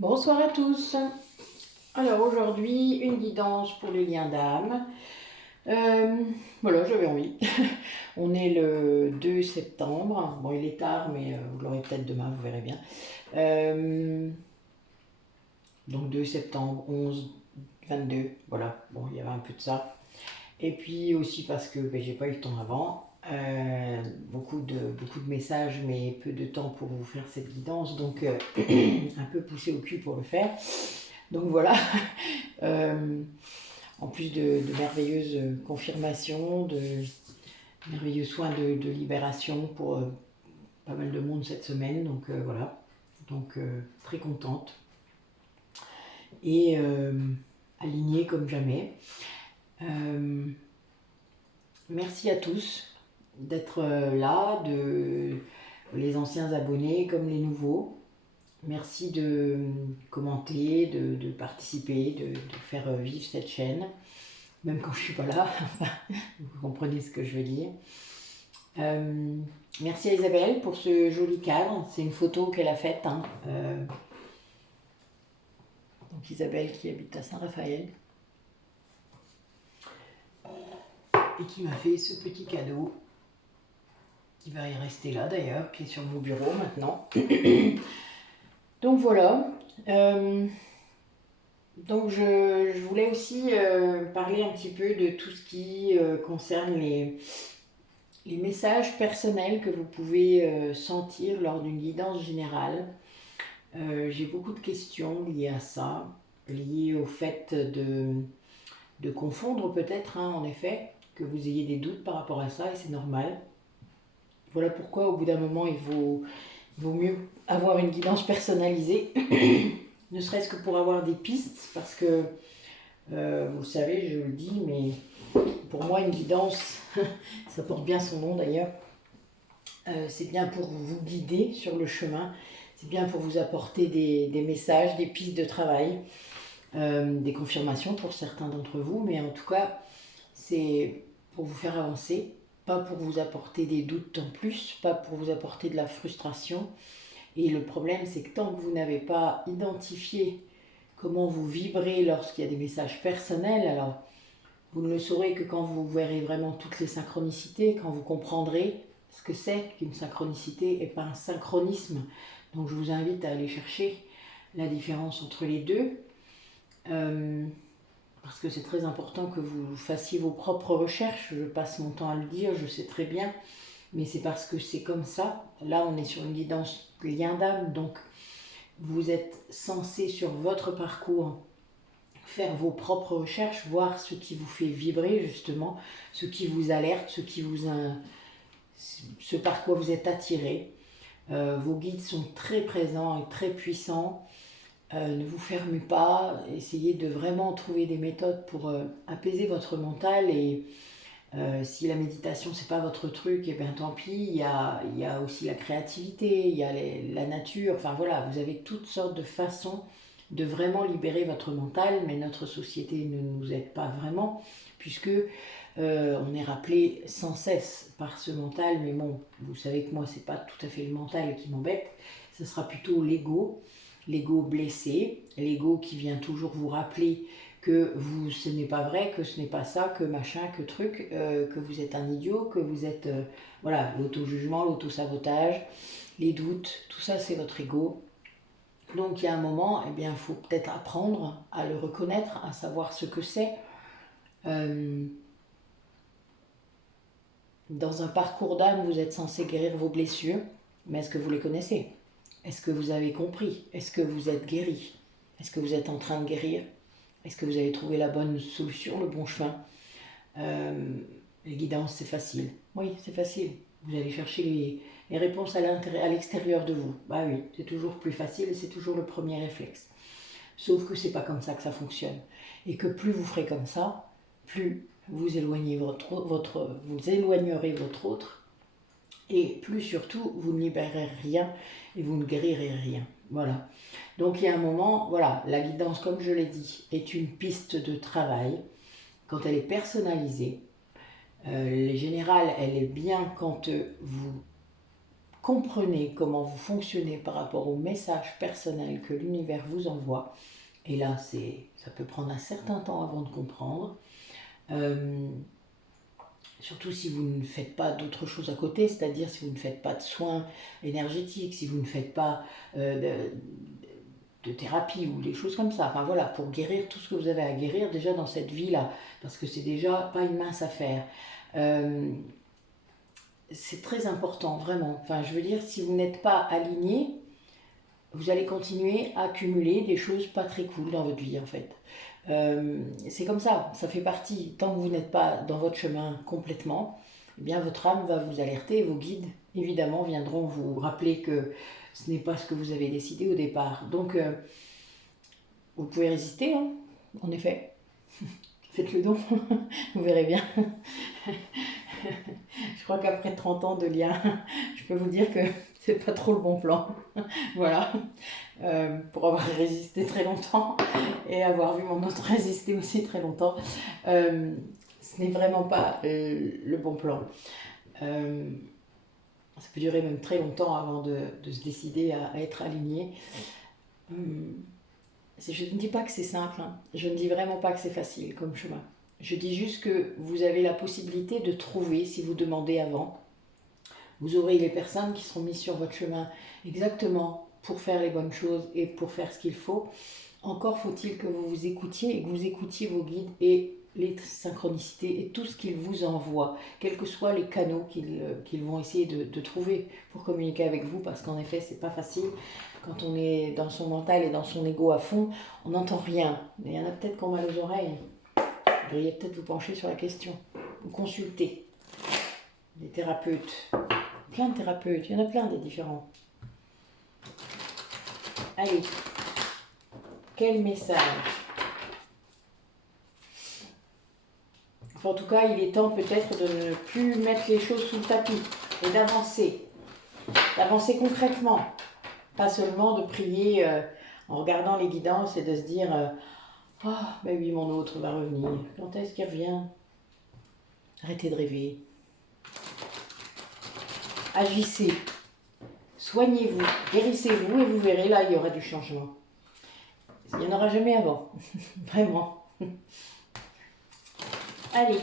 Bonsoir à tous. Alors aujourd'hui, une guidance pour les liens d'âme. Voilà, j'avais envie. On est le 2 septembre. Bon, il est tard, mais vous l'aurez peut-être demain, vous verrez bien. Donc 2 septembre, 11, 22, voilà. Bon, il y avait un peu de ça. Et puis aussi parce que j'ai pas eu le temps avant. Beaucoup de messages, mais peu de temps pour vous faire cette guidance. Donc un peu poussé au cul pour le faire. Donc voilà. En plus de merveilleuses confirmations, de merveilleux soins de libération pour pas mal de monde cette semaine. Donc voilà, donc très contente et alignée comme jamais. Merci à tous d'être là, les anciens abonnés comme les nouveaux. Merci de commenter, de participer, de faire vivre cette chaîne. Même quand je suis pas là, enfin, vous comprenez ce que je veux dire. Merci à Isabelle pour ce joli cadre. C'est une photo qu'elle a faite. Hein. Donc Isabelle qui habite à Saint-Raphaël. Et qui m'a fait ce petit cadeau. Qui va y rester là d'ailleurs, qui est sur mon bureau maintenant. Donc voilà. Donc je voulais aussi parler un petit peu de tout ce qui concerne les messages personnels que vous pouvez sentir lors d'une guidance générale. J'ai beaucoup de questions liées à ça, liées au fait de confondre peut-être, hein, en effet, que vous ayez des doutes par rapport à ça, et c'est normal. Voilà pourquoi au bout d'un moment il vaut mieux avoir une guidance personnalisée, ne serait-ce que pour avoir des pistes, parce que vous savez, je le dis, mais pour moi une guidance, ça porte bien son nom d'ailleurs, c'est bien pour vous guider sur le chemin, c'est bien pour vous apporter des messages, des pistes de travail, des confirmations pour certains d'entre vous, mais en tout cas, c'est pour vous faire avancer, pas pour vous apporter des doutes en plus, pas pour vous apporter de la frustration. Et le problème, c'est que tant que vous n'avez pas identifié comment vous vibrez lorsqu'il y a des messages personnels, alors vous ne le saurez que quand vous verrez vraiment toutes les synchronicités, quand vous comprendrez ce que c'est qu'une synchronicité et pas un synchronisme. Donc je vous invite à aller chercher la différence entre les deux, parce que c'est très important que vous fassiez vos propres recherches. Je passe mon temps à le dire, je sais très bien, mais c'est parce que c'est comme ça. Là, on est sur une guidance lien d'âme, donc vous êtes censé sur votre parcours faire vos propres recherches, voir ce qui vous fait vibrer justement, ce qui vous alerte, ce par quoi vous êtes attiré. Vos guides sont très présents et très puissants. Ne vous fermez pas, essayez de vraiment trouver des méthodes pour apaiser votre mental, et si la méditation c'est pas votre truc, et bien tant pis, il y a aussi la créativité, il y a la nature, enfin voilà, vous avez toutes sortes de façons de vraiment libérer votre mental, mais notre société ne nous aide pas vraiment, puisque on est rappelé sans cesse par ce mental, mais bon, vous savez que moi c'est pas tout à fait le mental qui m'embête, ce sera plutôt l'ego blessé, l'ego qui vient toujours vous rappeler que ce n'est pas vrai, que ce n'est pas ça, que machin, que truc, que vous êtes un idiot, que vous êtes, voilà, l'auto-jugement, l'auto-sabotage, les doutes, tout ça c'est votre ego. Donc il y a un moment, eh bien, il faut peut-être apprendre à le reconnaître, à savoir ce que c'est. Dans un parcours d'âme, vous êtes censé guérir vos blessures, mais est-ce que vous les connaissez? Est-ce que vous avez compris? Est-ce que vous êtes guéri? Est-ce que vous êtes en train de guérir? Est-ce que vous avez trouvé la bonne solution, le bon chemin? Les guidances, c'est facile. Oui, c'est facile. Vous allez chercher les réponses à l'extérieur de vous. Bah oui, c'est toujours plus facile et c'est toujours le premier réflexe. Sauf que c'est pas comme ça que ça fonctionne. Et que plus vous ferez comme ça, plus vous éloignez vous éloignerez votre autre, et plus surtout vous ne libérerez rien et vous ne guérirez rien. Voilà. Donc il y a un moment, voilà, la guidance, comme je l'ai dit, est une piste de travail quand elle est personnalisée. Les générales, elle est bien quand vous comprenez comment vous fonctionnez par rapport au message personnel que l'univers vous envoie, et là ça peut prendre un certain temps avant de comprendre, surtout si vous ne faites pas d'autres choses à côté, c'est-à-dire si vous ne faites pas de soins énergétiques, si vous ne faites pas de thérapie ou des choses comme ça, enfin voilà, pour guérir tout ce que vous avez à guérir déjà dans cette vie-là, parce que c'est déjà pas une mince affaire. C'est très important, vraiment. Enfin, je veux dire, si vous n'êtes pas aligné, vous allez continuer à accumuler des choses pas très cool dans votre vie, en fait. C'est comme ça fait partie. Tant que vous n'êtes pas dans votre chemin complètement, eh bien, votre âme va vous alerter et vos guides, évidemment, viendront vous rappeler que ce n'est pas ce que vous avez décidé au départ. Donc, vous pouvez résister, hein, en effet. Faites le don, vous verrez bien. Je crois qu'après 30 ans de lien, je peux vous dire que c'est pas trop le bon plan. Voilà. Pour avoir résisté très longtemps et avoir vu mon autre résister aussi très longtemps, ce n'est vraiment pas le bon plan. Ça peut durer même très longtemps avant de se décider à être aligné. Je ne dis pas que c'est simple, hein. Je ne dis vraiment pas que c'est facile comme chemin. Je dis juste que vous avez la possibilité de trouver, si vous demandez avant, vous aurez les personnes qui seront mises sur votre chemin exactement pour faire les bonnes choses et pour faire ce qu'il faut. Encore faut-il que vous vous écoutiez et que vous écoutiez vos guides et les synchronicités et tout ce qu'ils vous envoient, quels que soient les canaux qu'ils vont essayer de trouver pour communiquer avec vous, parce qu'en effet, c'est pas facile. Quand on est dans son mental et dans son ego à fond, on n'entend rien. Mais il y en a peut-être qui ont mal aux oreilles. Vous devriez peut-être vous pencher sur la question, ou consulter des thérapeutes. Plein de thérapeutes, il y en a plein des différents. Allez, quel message? Enfin, en tout cas, il est temps peut-être de ne plus mettre les choses sous le tapis et d'avancer concrètement. Pas seulement de prier en regardant les guidances et de se dire ah, ben oui, mon autre va revenir. Quand est-ce qu'il revient? Arrêtez de rêver. Agissez. Soignez-vous. Guérissez-vous et vous verrez, là, il y aura du changement. Il n'y en aura jamais avant. Vraiment. Allez.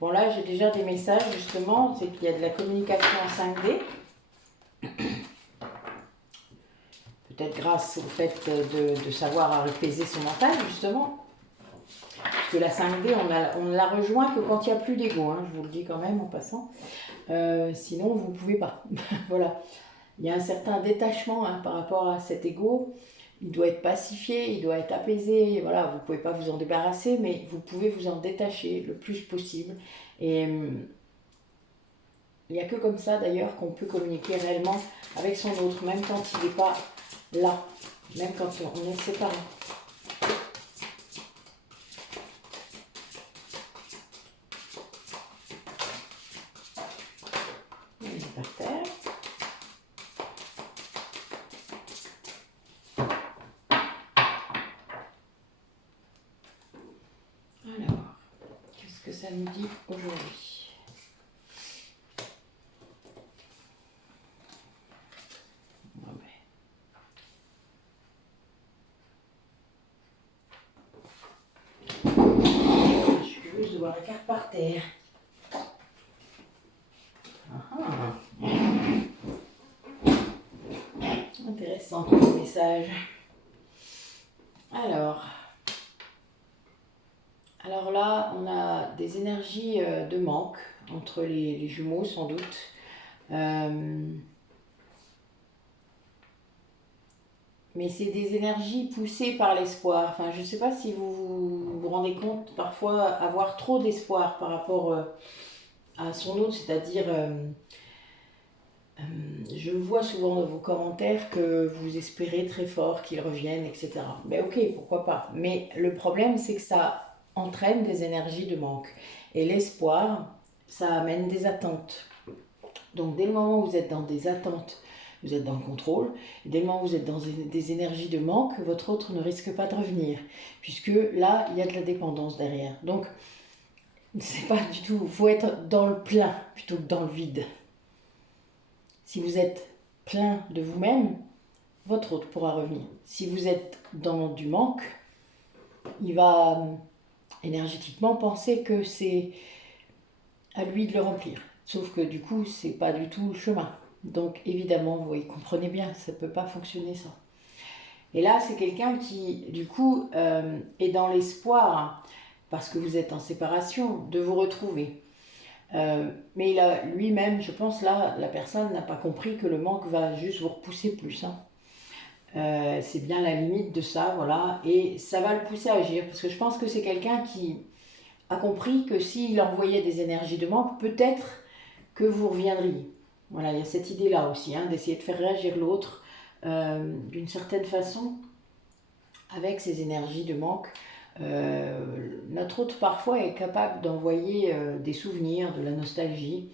Bon, là, j'ai déjà des messages, justement. C'est qu'il y a de la communication en 5D. Peut-être grâce au fait de savoir apaiser son mental, justement. Parce que la 5D, on ne la rejoint que quand il n'y a plus d'ego, hein, je vous le dis quand même en passant. Sinon, vous ne pouvez pas. Voilà. Il y a un certain détachement hein, par rapport à cet ego. Il doit être pacifié, il doit être apaisé. Voilà, vous ne pouvez pas vous en débarrasser, mais vous pouvez vous en détacher le plus possible. Et il n'y a que comme ça, d'ailleurs, qu'on peut communiquer réellement avec son autre, même quand il n'est pas là, même quand on est séparés. On est par terre. Alors, qu'est-ce que ça nous dit aujourd'hui? De voir la carte par terre. Intéressant comme message. Alors là, on a des énergies de manque entre les jumeaux, sans doute. Mais c'est des énergies poussées par l'espoir. Enfin, je ne sais pas si vous vous rendez compte, parfois avoir trop d'espoir par rapport à son autre, c'est-à-dire, je vois souvent dans vos commentaires que vous espérez très fort qu'il revienne, etc. Ben ok, pourquoi pas. Mais le problème, c'est que ça entraîne des énergies de manque. Et l'espoir, ça amène des attentes. Donc dès le moment où vous êtes dans des attentes, vous êtes dans le contrôle, et dès le moment où vous êtes dans des énergies de manque, votre autre ne risque pas de revenir, puisque là, il y a de la dépendance derrière. Donc, c'est pas du tout, il faut être dans le plein plutôt que dans le vide. Si vous êtes plein de vous-même, votre autre pourra revenir. Si vous êtes dans du manque, il va énergétiquement penser que c'est à lui de le remplir. Sauf que du coup, c'est pas du tout le chemin. Donc évidemment, vous comprenez bien, ça ne peut pas fonctionner ça. Et là, c'est quelqu'un qui, du coup, est dans l'espoir, parce que vous êtes en séparation, de vous retrouver. Mais il a lui-même, je pense là, la personne n'a pas compris que le manque va juste vous repousser plus. Hein. C'est bien la limite de ça, voilà. Et ça va le pousser à agir, parce que je pense que c'est quelqu'un qui a compris que s'il envoyait des énergies de manque, peut-être que vous reviendriez. Voilà, il y a cette idée-là aussi, hein, d'essayer de faire réagir l'autre d'une certaine façon avec ces énergies de manque. Notre hôte parfois est capable d'envoyer des souvenirs, de la nostalgie,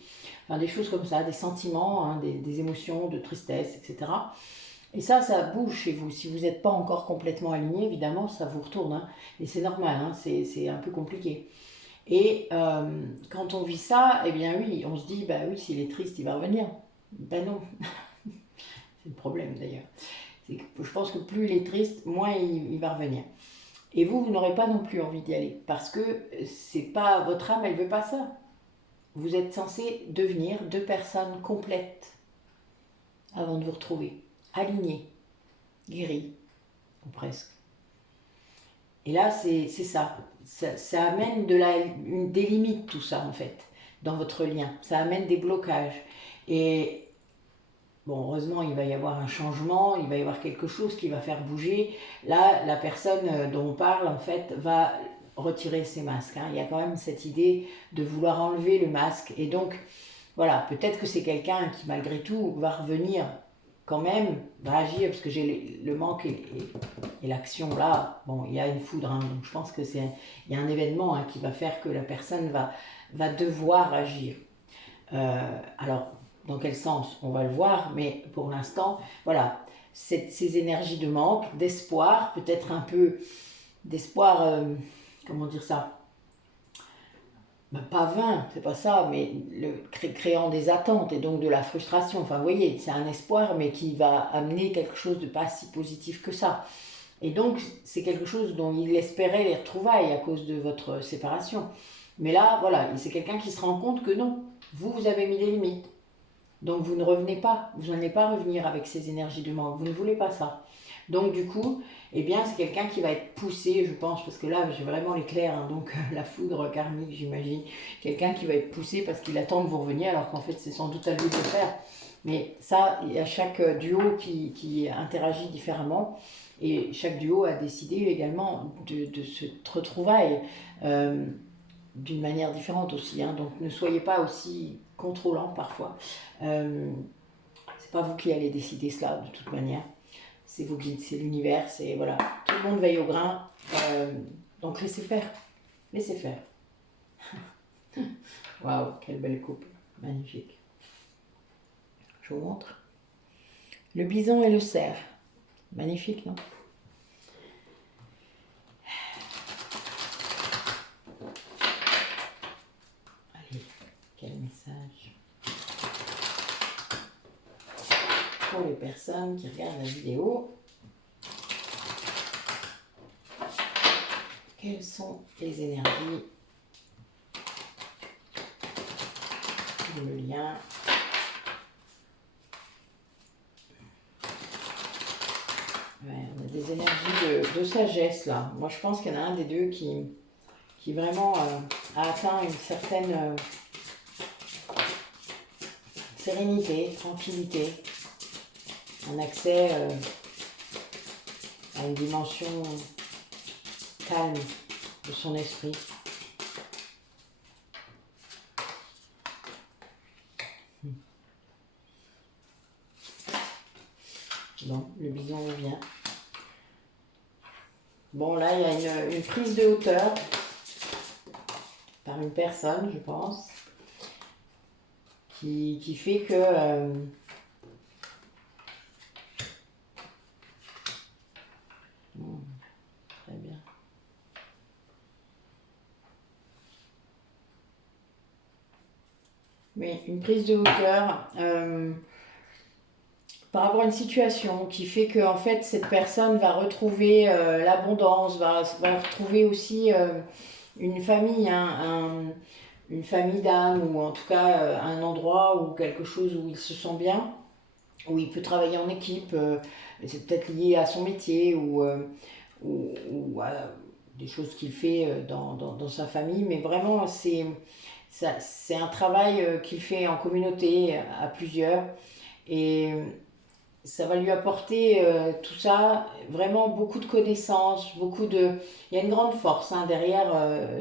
enfin des choses comme ça, des sentiments, hein, des émotions de tristesse, etc. Et ça bouge chez vous. Si vous n'êtes pas encore complètement aligné, évidemment, ça vous retourne. Hein. Et c'est normal, hein, c'est un peu compliqué. Et quand on vit ça, eh bien oui, on se dit, bah oui, s'il est triste, il va revenir. Ben non, c'est le problème d'ailleurs. Je pense que plus il est triste, moins il va revenir. Et vous n'aurez pas non plus envie d'y aller, parce que c'est pas votre âme, elle veut pas ça. Vous êtes censé devenir deux personnes complètes avant de vous retrouver, alignées, guéries, ou presque. Et là, c'est ça. Ça amène des limites, tout ça, en fait, dans votre lien. Ça amène des blocages. Et bon, heureusement, il va y avoir un changement, il va y avoir quelque chose qui va faire bouger. Là, la personne dont on parle, en fait, va retirer ses masques. Hein. Il y a quand même cette idée de vouloir enlever le masque. Et donc, voilà, peut-être que c'est quelqu'un qui, malgré tout, va revenir quand même, va agir, parce que j'ai le manque et l'action là. Bon, il y a une foudre, hein, donc je pense que il y a un événement hein, qui va faire que la personne va devoir agir. Alors, dans quel sens on va le voir, mais pour l'instant, voilà, ces énergies de manque, d'espoir, peut-être un peu d'espoir, comment dire ça, ben, pas vain, c'est pas ça, mais créant des attentes et donc de la frustration. Enfin, vous voyez, c'est un espoir, mais qui va amener quelque chose de pas si positif que ça. Et donc, c'est quelque chose dont il espérait les retrouvailles à cause de votre séparation. Mais là, voilà, c'est quelqu'un qui se rend compte que non, vous avez mis des limites. Donc vous ne revenez pas, vous n'allez pas revenir avec ces énergies de manque, vous ne voulez pas ça. Donc du coup, eh bien c'est quelqu'un qui va être poussé, je pense, parce que là j'ai vraiment l'éclair, hein, donc la foudre karmique j'imagine, quelqu'un qui va être poussé parce qu'il attend de vous revenir, alors qu'en fait c'est sans doute à lui de le faire. Mais ça, il y a chaque duo qui interagit différemment, et chaque duo a décidé également de se retrouvaille. D'une manière différente aussi. Hein. Donc ne soyez pas aussi contrôlant parfois. C'est pas vous qui allez décider cela de toute manière. C'est vous qui, c'est l'univers, c'est voilà. Tout le monde veille au grain. Donc laissez faire. Laissez faire. Waouh, quelle belle coupe. Magnifique. Je vous montre. Le bison et le cerf. Magnifique, non? Allez, quel message. Pour les personnes qui regardent la vidéo, quelles sont les énergies, le lien. Ouais, on a des énergies de sagesse là. Moi je pense qu'il y en a un des deux qui vraiment a atteint une certaine sérénité, tranquillité, un accès à une dimension calme de son esprit. Bon, le bison revient. Bon, là, il y a une prise de hauteur par une personne, je pense, qui fait que... très bien. Mais une prise de hauteur par rapport à une situation qui fait que en fait cette personne va retrouver l'abondance, va retrouver aussi une famille, une famille d'âme ou en tout cas un endroit ou quelque chose où il se sent bien, où il peut travailler en équipe. C'est peut-être lié à son métier ou à des choses qu'il fait dans sa famille, mais vraiment c'est un travail qu'il fait en communauté à plusieurs et ça va lui apporter tout ça, vraiment beaucoup de connaissances, Il y a une grande force hein, derrière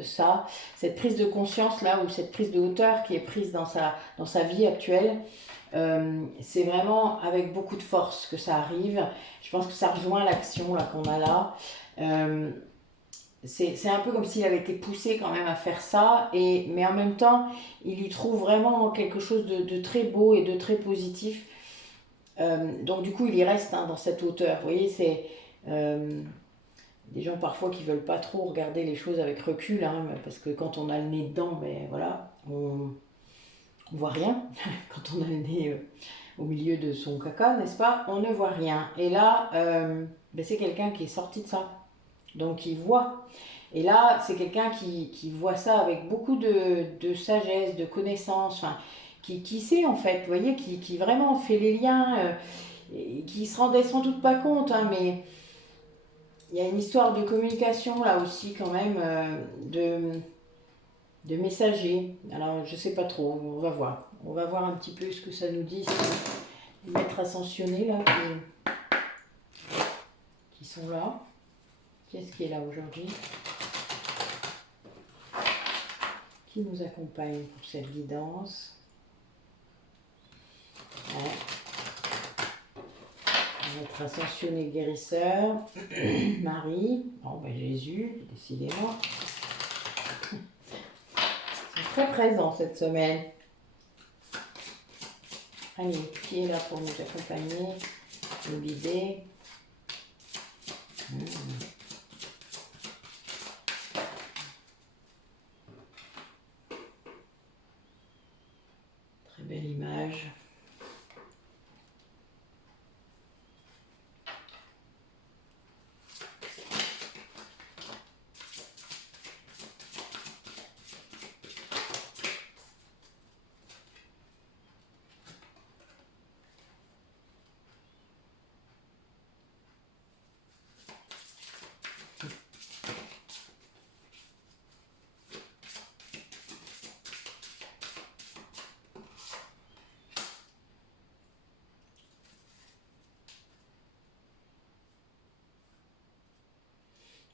ça, cette prise de conscience là, ou cette prise de hauteur qui est prise dans sa vie actuelle. C'est vraiment avec beaucoup de force que ça arrive. Je pense que ça rejoint l'action là qu'on a là. Euh, c'est un peu comme s'il avait été poussé quand même à faire ça, mais en même temps, il y trouve vraiment quelque chose de très beau et de très positif. Donc du coup, il y reste hein, dans cette hauteur. Vous voyez, c'est euh, des gens parfois qui veulent pas trop regarder les choses avec recul, hein, parce que quand on a le nez dedans, ben voilà, on voit rien. Quand on a le nez au milieu de son caca, n'est-ce pas? On ne voit rien. Et là, ben, c'est quelqu'un qui est sorti de ça, donc il voit. Et là, c'est quelqu'un qui voit ça avec beaucoup de sagesse, de connaissance, enfin, qui sait en fait, vous voyez, qui vraiment fait les liens, et qui se rendait sans doute pas compte, hein, mais il y a une histoire de communication là aussi quand même, de messager. Alors je sais pas trop, on va voir. On va voir un petit peu ce que ça nous dit, les maîtres ascensionnés là qui sont là. Qu'est-ce qui est là aujourd'hui? Qui nous accompagne pour cette guidance? Ouais. Notre ascensionné guérisseur, Marie, bon, ben Jésus, décidément, sont très présents cette semaine. Allez, qui est là pour nous accompagner, nous guider? Très belle image.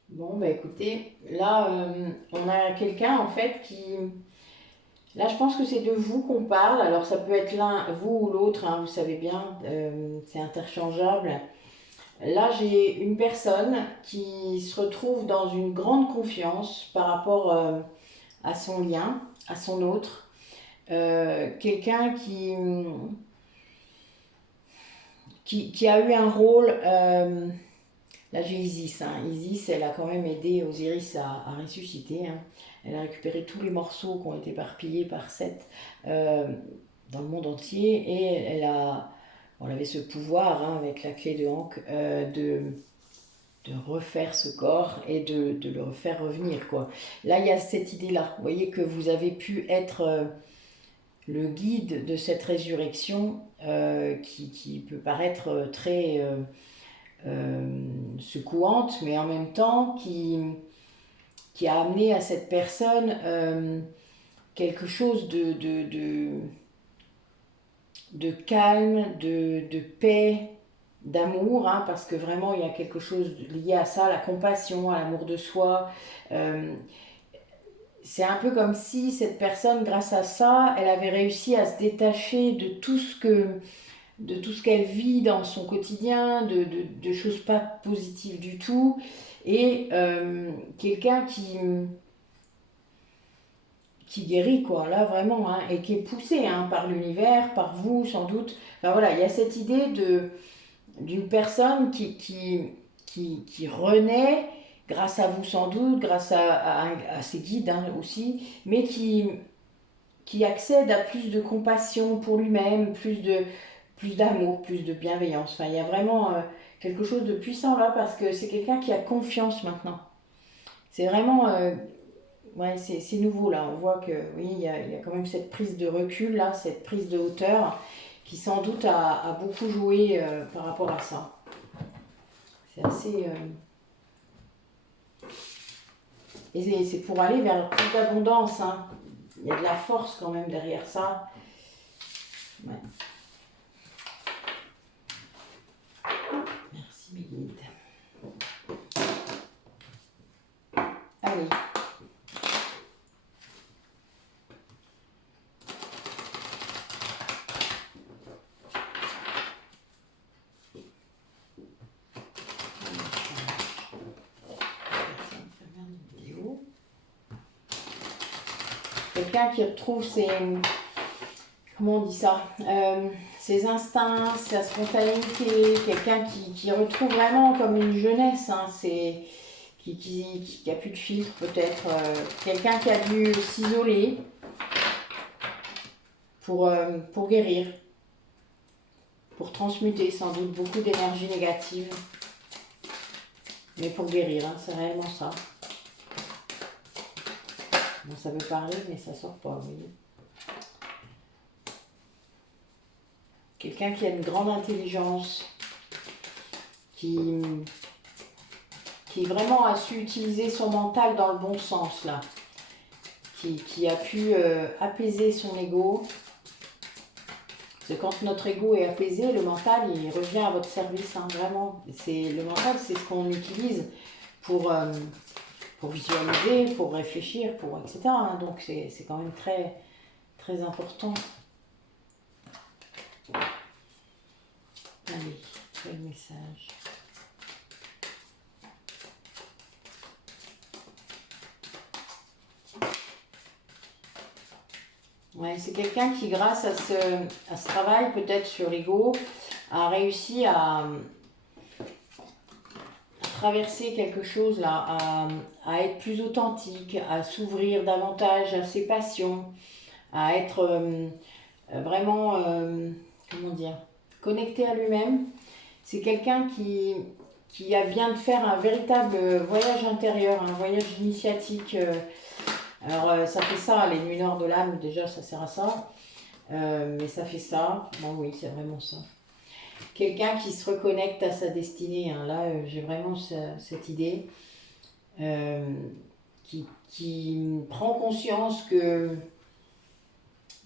Bon, bah écoutez, là, on a quelqu'un en fait qui... Là, je pense que c'est de vous qu'on parle. Alors, ça peut être l'un, vous ou l'autre, hein, vous savez bien, c'est interchangeable. Là, j'ai une personne qui se retrouve dans une grande confiance par rapport à son lien, à son autre. Quelqu'un qui a eu un rôle. Là, j'ai Isis. Hein. Isis, elle a quand même aidé Osiris à ressusciter. Hein. Elle a récupéré tous les morceaux qui ont été éparpillés par Seth dans le monde entier. Et elle avait ce pouvoir, hein, avec la clé de Ankh, de refaire ce corps et de le refaire revenir. Quoi. Là, il y a cette idée-là. Vous voyez que vous avez pu être le guide de cette résurrection qui peut paraître très secouante, mais en même temps qui a amené à cette personne quelque chose de calme, de paix, d'amour, hein, parce que vraiment il y a quelque chose lié à ça, la compassion, à l'amour de soi. C'est un peu comme si cette personne, grâce à ça, elle avait réussi à se détacher de tout ce qu'elle vit dans son quotidien, de choses pas positives du tout, et quelqu'un qui guérit, quoi, là vraiment, hein, et qui est poussé hein, par l'univers, par vous sans doute. Enfin voilà, il y a cette idée d'une personne qui renaît grâce à vous sans doute, grâce à ses guides hein, aussi, mais qui accède à plus de compassion pour lui-même, plus d'amour, plus de bienveillance. Enfin, il y a vraiment quelque chose de puissant là parce que c'est quelqu'un qui a confiance maintenant. C'est vraiment, ouais, c'est nouveau là. On voit que oui, il y a quand même cette prise de recul là, cette prise de hauteur qui sans doute a beaucoup joué par rapport à ça. C'est assez. Et c'est pour aller vers plus d'abondance. Hein. Il y a de la force quand même derrière ça. Ouais. Merci mes guides. Allez. Quelqu'un qui retrouve ses... Comment on dit ça ses instincts, sa spontanéité, quelqu'un qui retrouve vraiment comme une jeunesse, hein, qui a plus de filtre peut-être, quelqu'un qui a dû s'isoler pour guérir, pour transmuter sans doute beaucoup d'énergie négative, mais pour guérir, hein, c'est réellement ça. Bon, ça veut parler, mais ça sort pas, vous voyez. Quelqu'un qui a une grande intelligence, qui vraiment a su utiliser son mental dans le bon sens, là. Qui a pu apaiser son ego. Parce que quand notre ego est apaisé, le mental, il revient à votre service, hein, vraiment. Le mental, c'est ce qu'on utilise pour visualiser, pour réfléchir, etc. Hein, donc, c'est quand même très, très important. Allez, quel message. Ouais, c'est quelqu'un qui, grâce à ce travail, peut-être sur l'ego, a réussi à traverser quelque chose là, à être plus authentique, à s'ouvrir davantage à ses passions, à être vraiment, comment dire, connecté à lui-même. C'est quelqu'un qui vient de faire un véritable voyage intérieur, un voyage initiatique. Alors ça fait ça, les nuits nord de l'âme, déjà ça sert à ça. Mais ça fait ça, bon oui, c'est vraiment ça. Quelqu'un qui se reconnecte à sa destinée, hein. Là j'ai vraiment cette idée. Qui prend conscience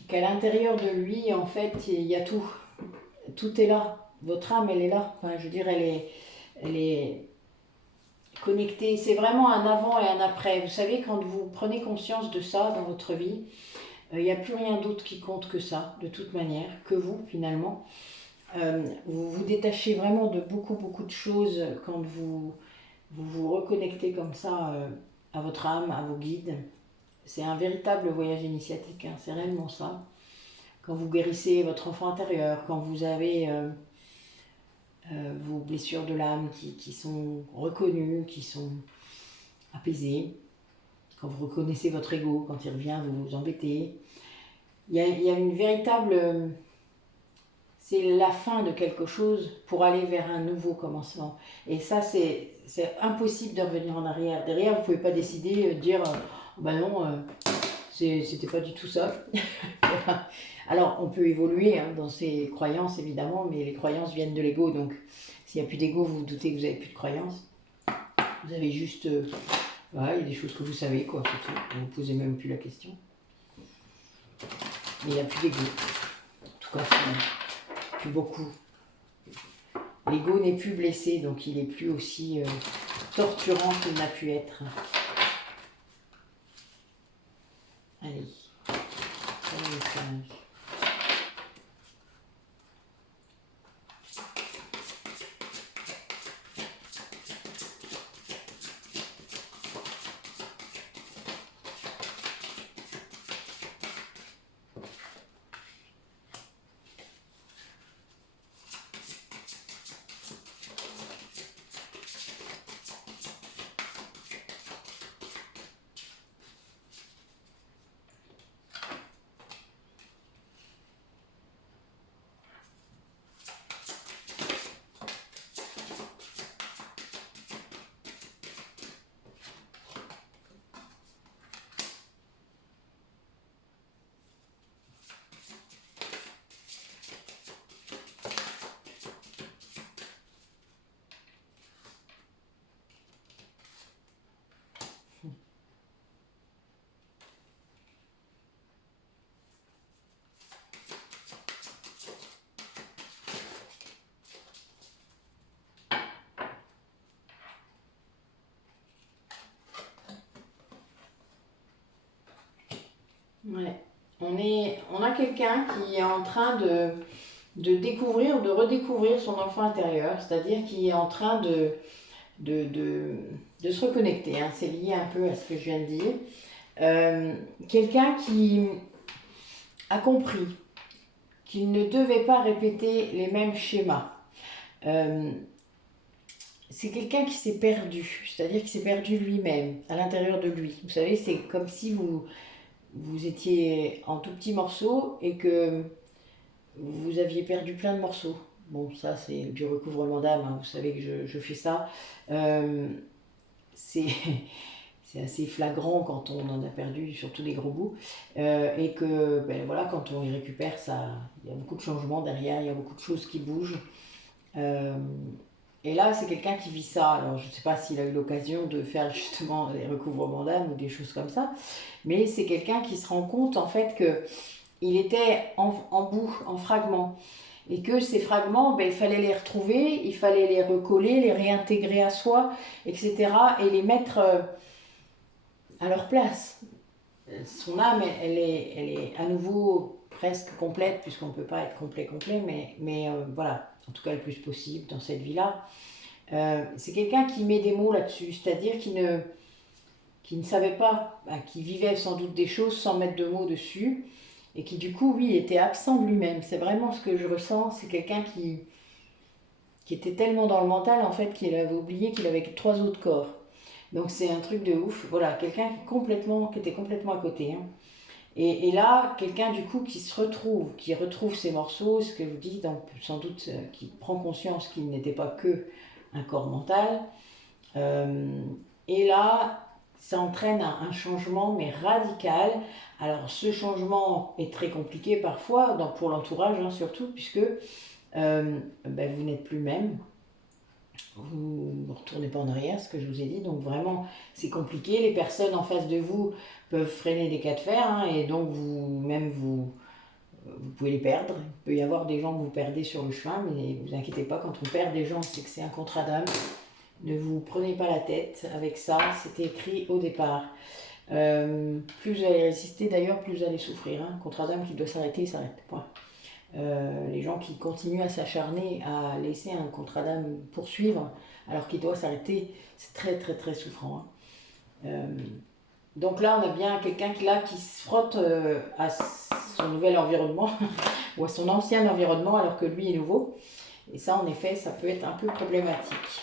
qu'à l'intérieur de lui, en fait, il y a tout. Tout est là. Votre âme, elle est là. Enfin, je veux dire, elle est connectée. C'est vraiment un avant et un après. Vous savez, quand vous prenez conscience de ça dans votre vie, il n'y a plus rien d'autre qui compte que ça, de toute manière, que vous, finalement. Vous vous détachez vraiment de beaucoup, beaucoup de choses quand vous reconnectez comme ça à votre âme, à vos guides. C'est un véritable voyage initiatique, hein, c'est réellement ça. Quand vous guérissez votre enfant intérieur, quand vous avez vos blessures de l'âme qui sont reconnues, qui sont apaisées, quand vous reconnaissez votre ego, quand il revient, vous vous embêtez. Il y a une véritable... c'est la fin de quelque chose pour aller vers un nouveau commencement. Et ça, c'est impossible de revenir en arrière. Derrière, vous ne pouvez pas décider de dire ben non, c'était pas du tout ça. Alors, on peut évoluer hein, dans ses croyances, évidemment, mais les croyances viennent de l'ego. Donc, s'il n'y a plus d'ego, vous vous doutez que vous n'avez plus de croyances. Vous avez juste... voilà, il y a des choses que vous savez, quoi, c'est tout. Vous ne vous posez même plus la question. Mais il n'y a plus d'ego. En tout cas, plus beaucoup. L'ego n'est plus blessé, donc il n'est plus aussi torturant qu'il n'a pu être. Allez, quel message. Ouais. On a quelqu'un qui est en train de découvrir, de redécouvrir son enfant intérieur, c'est-à-dire qui est en train de, de, de se reconnecter, hein. C'est lié un peu à ce que je viens de dire. Euh, Quelqu'un qui a compris qu'il ne devait pas répéter les mêmes schémas. Euh, c'est quelqu'un qui s'est perdu, c'est-à-dire qui s'est perdu lui-même, à l'intérieur de lui. Vous savez, c'est comme si vous étiez en tout petits morceaux et que vous aviez perdu plein de morceaux. Bon, ça c'est du recouvrement d'âme, hein. Vous savez que je fais ça. Euh, c'est c'est assez flagrant quand on en a perdu, surtout des gros bouts. Et que ben, voilà, quand on les récupère, il y a beaucoup de changements derrière, il y a beaucoup de choses qui bougent. Euh, et là, c'est quelqu'un qui vit ça. Alors, je ne sais pas s'il a eu l'occasion de faire justement des recouvrements d'âme ou des choses comme ça, mais c'est quelqu'un qui se rend compte en fait que il était en bout, en fragments. Et que ces fragments, ben, il fallait les retrouver, il fallait les recoller, les réintégrer à soi, etc. Et les mettre à leur place. Son âme, elle est à nouveau presque complète, puisqu'on ne peut pas être complet, mais voilà, en tout cas le plus possible dans cette vie-là. C'est quelqu'un qui met des mots là-dessus, c'est-à-dire qui ne savait pas, qui vivait sans doute des choses sans mettre de mots dessus, et qui du coup, oui, était absent de lui-même. C'est vraiment ce que je ressens, c'est quelqu'un qui était tellement dans le mental en fait qu'il avait oublié qu'il avait 3 autres corps. Donc c'est un truc de ouf. Voilà, quelqu'un qui était complètement à côté, hein. Et là, quelqu'un du coup qui retrouve ses morceaux, ce que je vous dis, donc, sans doute qui prend conscience qu'il n'était pas que un corps mental. Euh, et là, ça entraîne un changement, mais radical. Alors ce changement est très compliqué parfois, donc pour l'entourage hein, surtout, puisque ben, vous n'êtes plus même, vous ne retournez pas en arrière, ce que je vous ai dit, donc vraiment c'est compliqué. Les personnes en face de vous peuvent freiner des cas de fer, hein, et donc vous pouvez les perdre. Il peut y avoir des gens que vous perdez sur le chemin, mais ne vous inquiétez pas, quand on perd des gens, c'est que c'est un contrat d'âme. Ne vous prenez pas la tête avec ça, c'était écrit au départ. Plus vous allez résister d'ailleurs, plus vous allez souffrir, hein. Contrat d'âme qui doit s'arrêter, il s'arrête. Point. Les gens qui continuent à s'acharner à laisser un contrat d'âme poursuivre alors qu'il doit s'arrêter, c'est très très très souffrant, hein. Donc là, on a bien quelqu'un qui se frotte à son nouvel environnement ou à son ancien environnement alors que lui est nouveau. Et ça, en effet, ça peut être un peu problématique.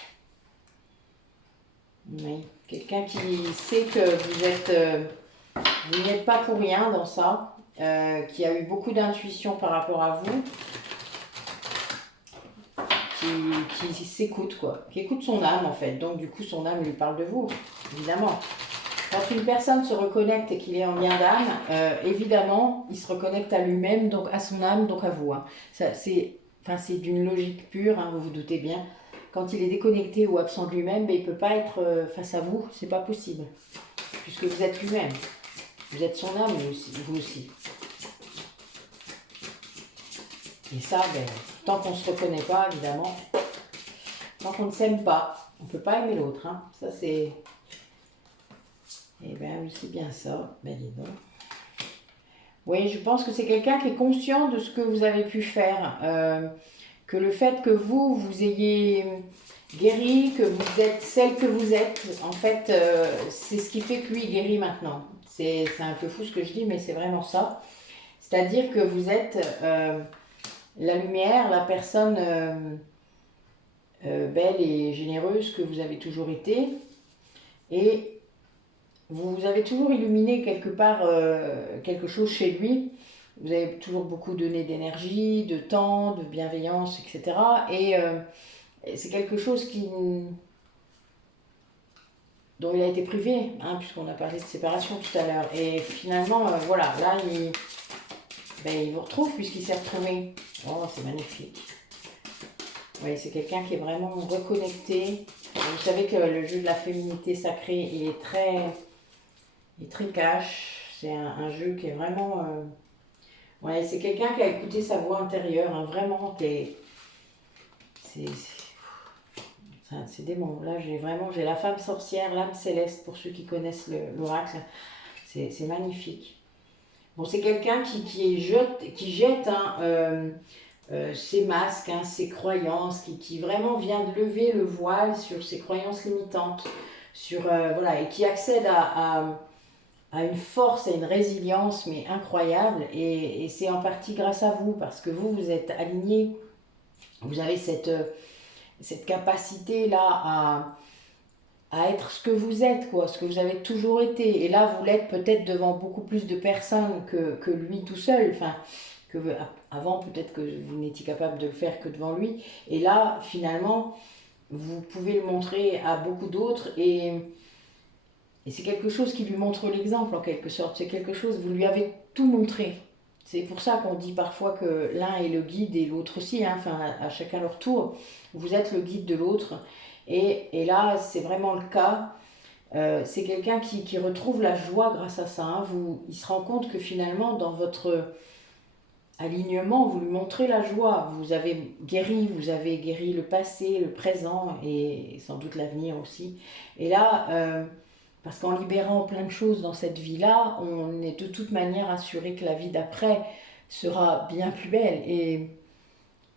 Oui. Quelqu'un qui sait que vous n'êtes pas pour rien dans ça, qui a eu beaucoup d'intuition par rapport à vous, qui s'écoute quoi, qui écoute son âme en fait. Donc du coup, son âme lui parle de vous, évidemment. Quand une personne se reconnecte et qu'il est en lien d'âme, évidemment, il se reconnecte à lui-même, donc à son âme, donc à vous, hein. C'est d'une logique pure, hein, vous vous doutez bien. Quand il est déconnecté ou absent de lui-même, ben, il ne peut pas être face à vous, c'est pas possible. Puisque vous êtes lui-même. Vous êtes son âme, vous aussi. Et ça, ben, tant qu'on ne se reconnaît pas, évidemment, tant qu'on ne s'aime pas, on ne peut pas aimer l'autre, hein. Ça, c'est... Eh bien oui, c'est bien ça. Ben dis donc. Oui, je pense que c'est quelqu'un qui est conscient de ce que vous avez pu faire. Que le fait que vous ayez guéri, que vous êtes celle que vous êtes, en fait, c'est ce qui fait que lui guérit maintenant. C'est un peu fou ce que je dis, mais c'est vraiment ça. C'est-à-dire que vous êtes la lumière, la personne belle et généreuse que vous avez toujours été. Et vous avez toujours illuminé quelque part quelque chose chez lui. Vous avez toujours beaucoup donné d'énergie, de temps, de bienveillance, etc. Et c'est quelque chose dont il a été privé, hein, puisqu'on a parlé de séparation tout à l'heure. Et finalement, voilà, là, il vous retrouve puisqu'il s'est retrouvé. Oh, c'est magnifique. Oui, c'est quelqu'un qui est vraiment reconnecté. Vous savez que le jeu de la féminité sacrée, il est très cash. C'est un jeu qui est vraiment... Ouais, c'est quelqu'un qui a écouté sa voix intérieure, hein, vraiment. C'est démon. Là, j'ai la femme sorcière, l'âme céleste, pour ceux qui connaissent l'oracle. C'est magnifique. Bon, c'est quelqu'un qui jette hein, ses masques, hein, ses croyances, qui vraiment vient de lever le voile sur ses croyances limitantes, voilà, et qui accède à une force et une résilience mais incroyable. Et c'est en partie grâce à vous, parce que vous êtes aligné, vous avez cette capacité-là à être ce que vous êtes, quoi, ce que vous avez toujours été. Et là, vous l'êtes peut-être devant beaucoup plus de personnes que lui tout seul. Enfin, avant, peut-être que vous n'étiez capable de le faire que devant lui. Et là, finalement, vous pouvez le montrer à beaucoup d'autres. Et c'est quelque chose qui lui montre l'exemple, en quelque sorte. C'est quelque chose, vous lui avez tout montré. C'est pour ça qu'on dit parfois que l'un est le guide et l'autre aussi, hein, enfin, à chacun leur tour. Vous êtes le guide de l'autre. Et là, c'est vraiment le cas. C'est quelqu'un qui retrouve la joie grâce à ça. Hein. Il se rend compte que finalement, dans votre alignement, vous lui montrez la joie. Vous avez guéri le passé, le présent et sans doute l'avenir aussi. Et là, parce qu'en libérant plein de choses dans cette vie-là, on est de toute manière assuré que la vie d'après sera bien plus belle. Et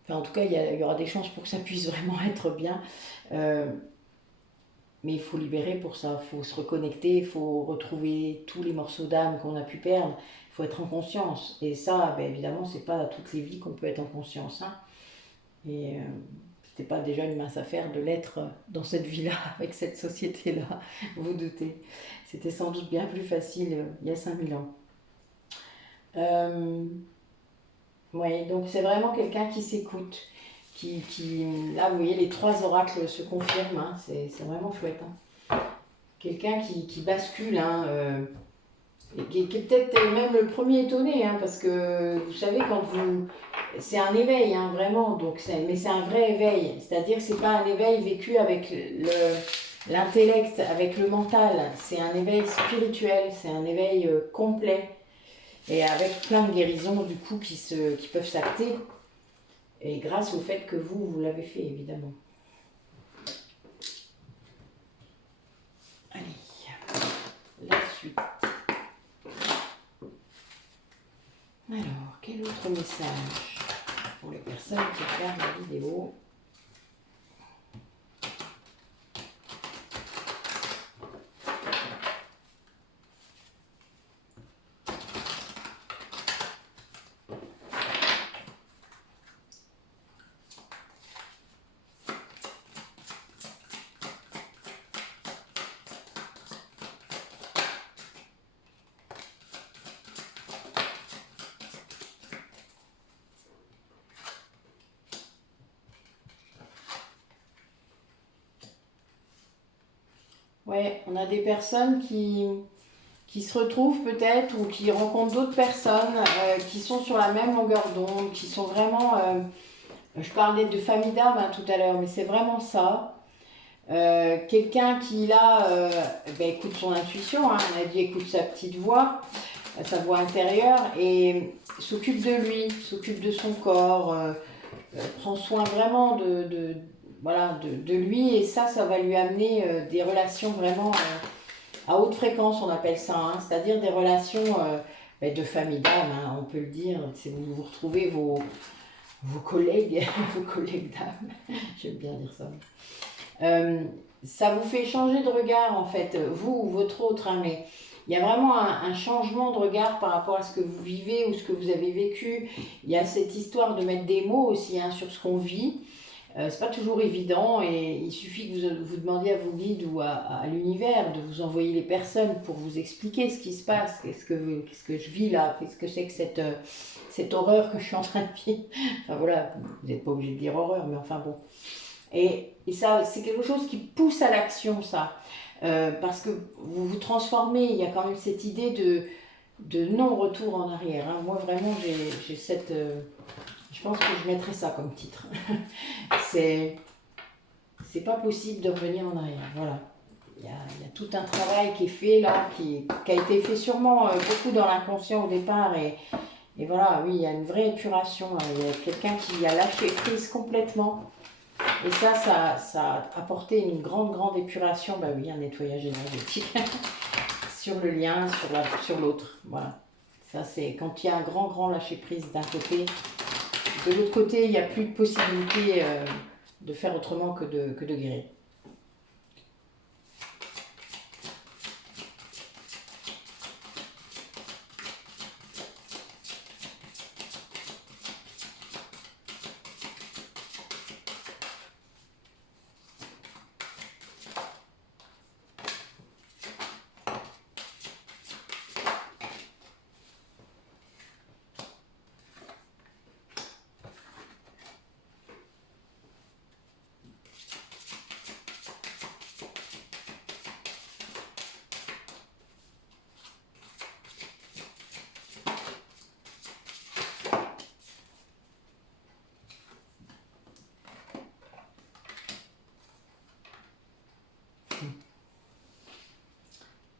enfin, en tout cas, il y aura des chances pour que ça puisse vraiment être bien. Mais il faut libérer pour ça, il faut se reconnecter, il faut retrouver tous les morceaux d'âme qu'on a pu perdre, il faut être en conscience. Et ça, ben évidemment, c'est pas à toutes les vies qu'on peut être en conscience. Hein. Et c'était pas déjà une mince affaire de l'être dans cette vie-là, avec cette société-là, vous doutez. C'était sans doute bien plus facile il y a 5000 ans. Oui, donc c'est vraiment quelqu'un qui s'écoute. Là, vous voyez, les 3 oracles se confirment, hein, c'est vraiment chouette. Hein. Quelqu'un qui bascule, hein, et qui est peut-être même le premier étonné, hein, parce que vous savez, c'est un éveil, hein, vraiment, mais c'est un vrai éveil, c'est-à-dire que c'est pas un éveil vécu avec l'intellect, avec le mental, c'est un éveil spirituel, c'est un éveil complet, et avec plein de guérisons, du coup, qui peuvent s'acter. Et grâce au fait que vous l'avez fait, évidemment. Allez, la suite. Alors, quel autre message pour les personnes qui regardent la vidéo? Ouais, on a des personnes qui se retrouvent peut-être ou qui rencontrent d'autres personnes qui sont sur la même longueur d'onde, qui sont vraiment... je parlais de famille d'âme hein, tout à l'heure, mais c'est vraiment ça. Quelqu'un qui là écoute son intuition, hein, on a dit écoute sa petite voix, sa voix intérieure et s'occupe de lui, s'occupe de son corps, prend soin vraiment de lui et ça va lui amener des relations vraiment à haute fréquence, on appelle ça, hein, c'est-à-dire des relations de famille d'âme, hein, on peut le dire, c'est vous retrouvez vos collègues, vos collègues d'âme, j'aime bien dire ça. Ça vous fait changer de regard en fait, vous ou votre autre, hein, mais il y a vraiment un changement de regard par rapport à ce que vous vivez ou ce que vous avez vécu. Il y a cette histoire de mettre des mots aussi hein, sur ce qu'on vit. C'est pas toujours évident et il suffit que vous demandiez à vos guides ou à l'univers de vous envoyer les personnes pour vous expliquer ce qui se passe, qu'est-ce que je vis là, qu'est-ce que c'est que cette horreur que je suis en train de vivre. Enfin voilà, vous n'êtes pas obligé de dire horreur, mais enfin bon. Et ça, c'est quelque chose qui pousse à l'action, ça. Parce que vous vous transformez, il y a quand même cette idée de non-retour en arrière. Hein. Moi, vraiment, j'ai cette... je pense que je mettrais ça comme titre. c'est pas possible de revenir en arrière. Voilà. Il y a tout un travail qui est fait là, qui a été fait sûrement beaucoup dans l'inconscient au départ. Et voilà, oui, il y a une vraie épuration. Il y a quelqu'un qui a lâché prise complètement. Et ça a apporté une grande épuration, oui, un nettoyage énergétique sur le lien, sur l'autre. Voilà. Ça, c'est quand il y a un grand lâcher-prise d'un côté. De l'autre côté, il n'y a plus de possibilité de faire autrement que de guérir.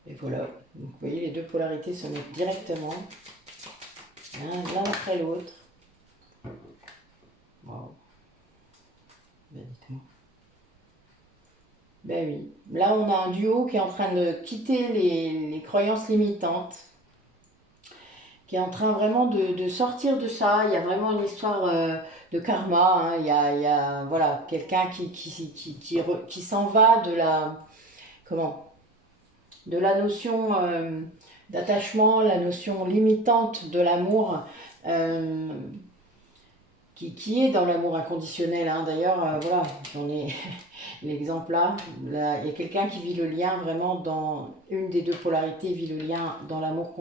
Et voilà, donc, vous voyez, les deux polarités se mettent directement l'un après l'autre. Waouh. Ben, dites-moi. Ben oui. Là, on a un duo qui est en train de quitter les croyances limitantes, qui est en train vraiment de sortir de ça. Il y a vraiment une histoire de karma. Hein. Il y a voilà, quelqu'un qui s'en va de la... Comment? De la notion d'attachement, la notion limitante de l'amour, qui est dans l'amour inconditionnel. Hein. D'ailleurs, voilà, j'en ai l'exemple là. Là. Il y a quelqu'un qui vit le lien vraiment dans une des deux polarités, vit le lien dans l'amour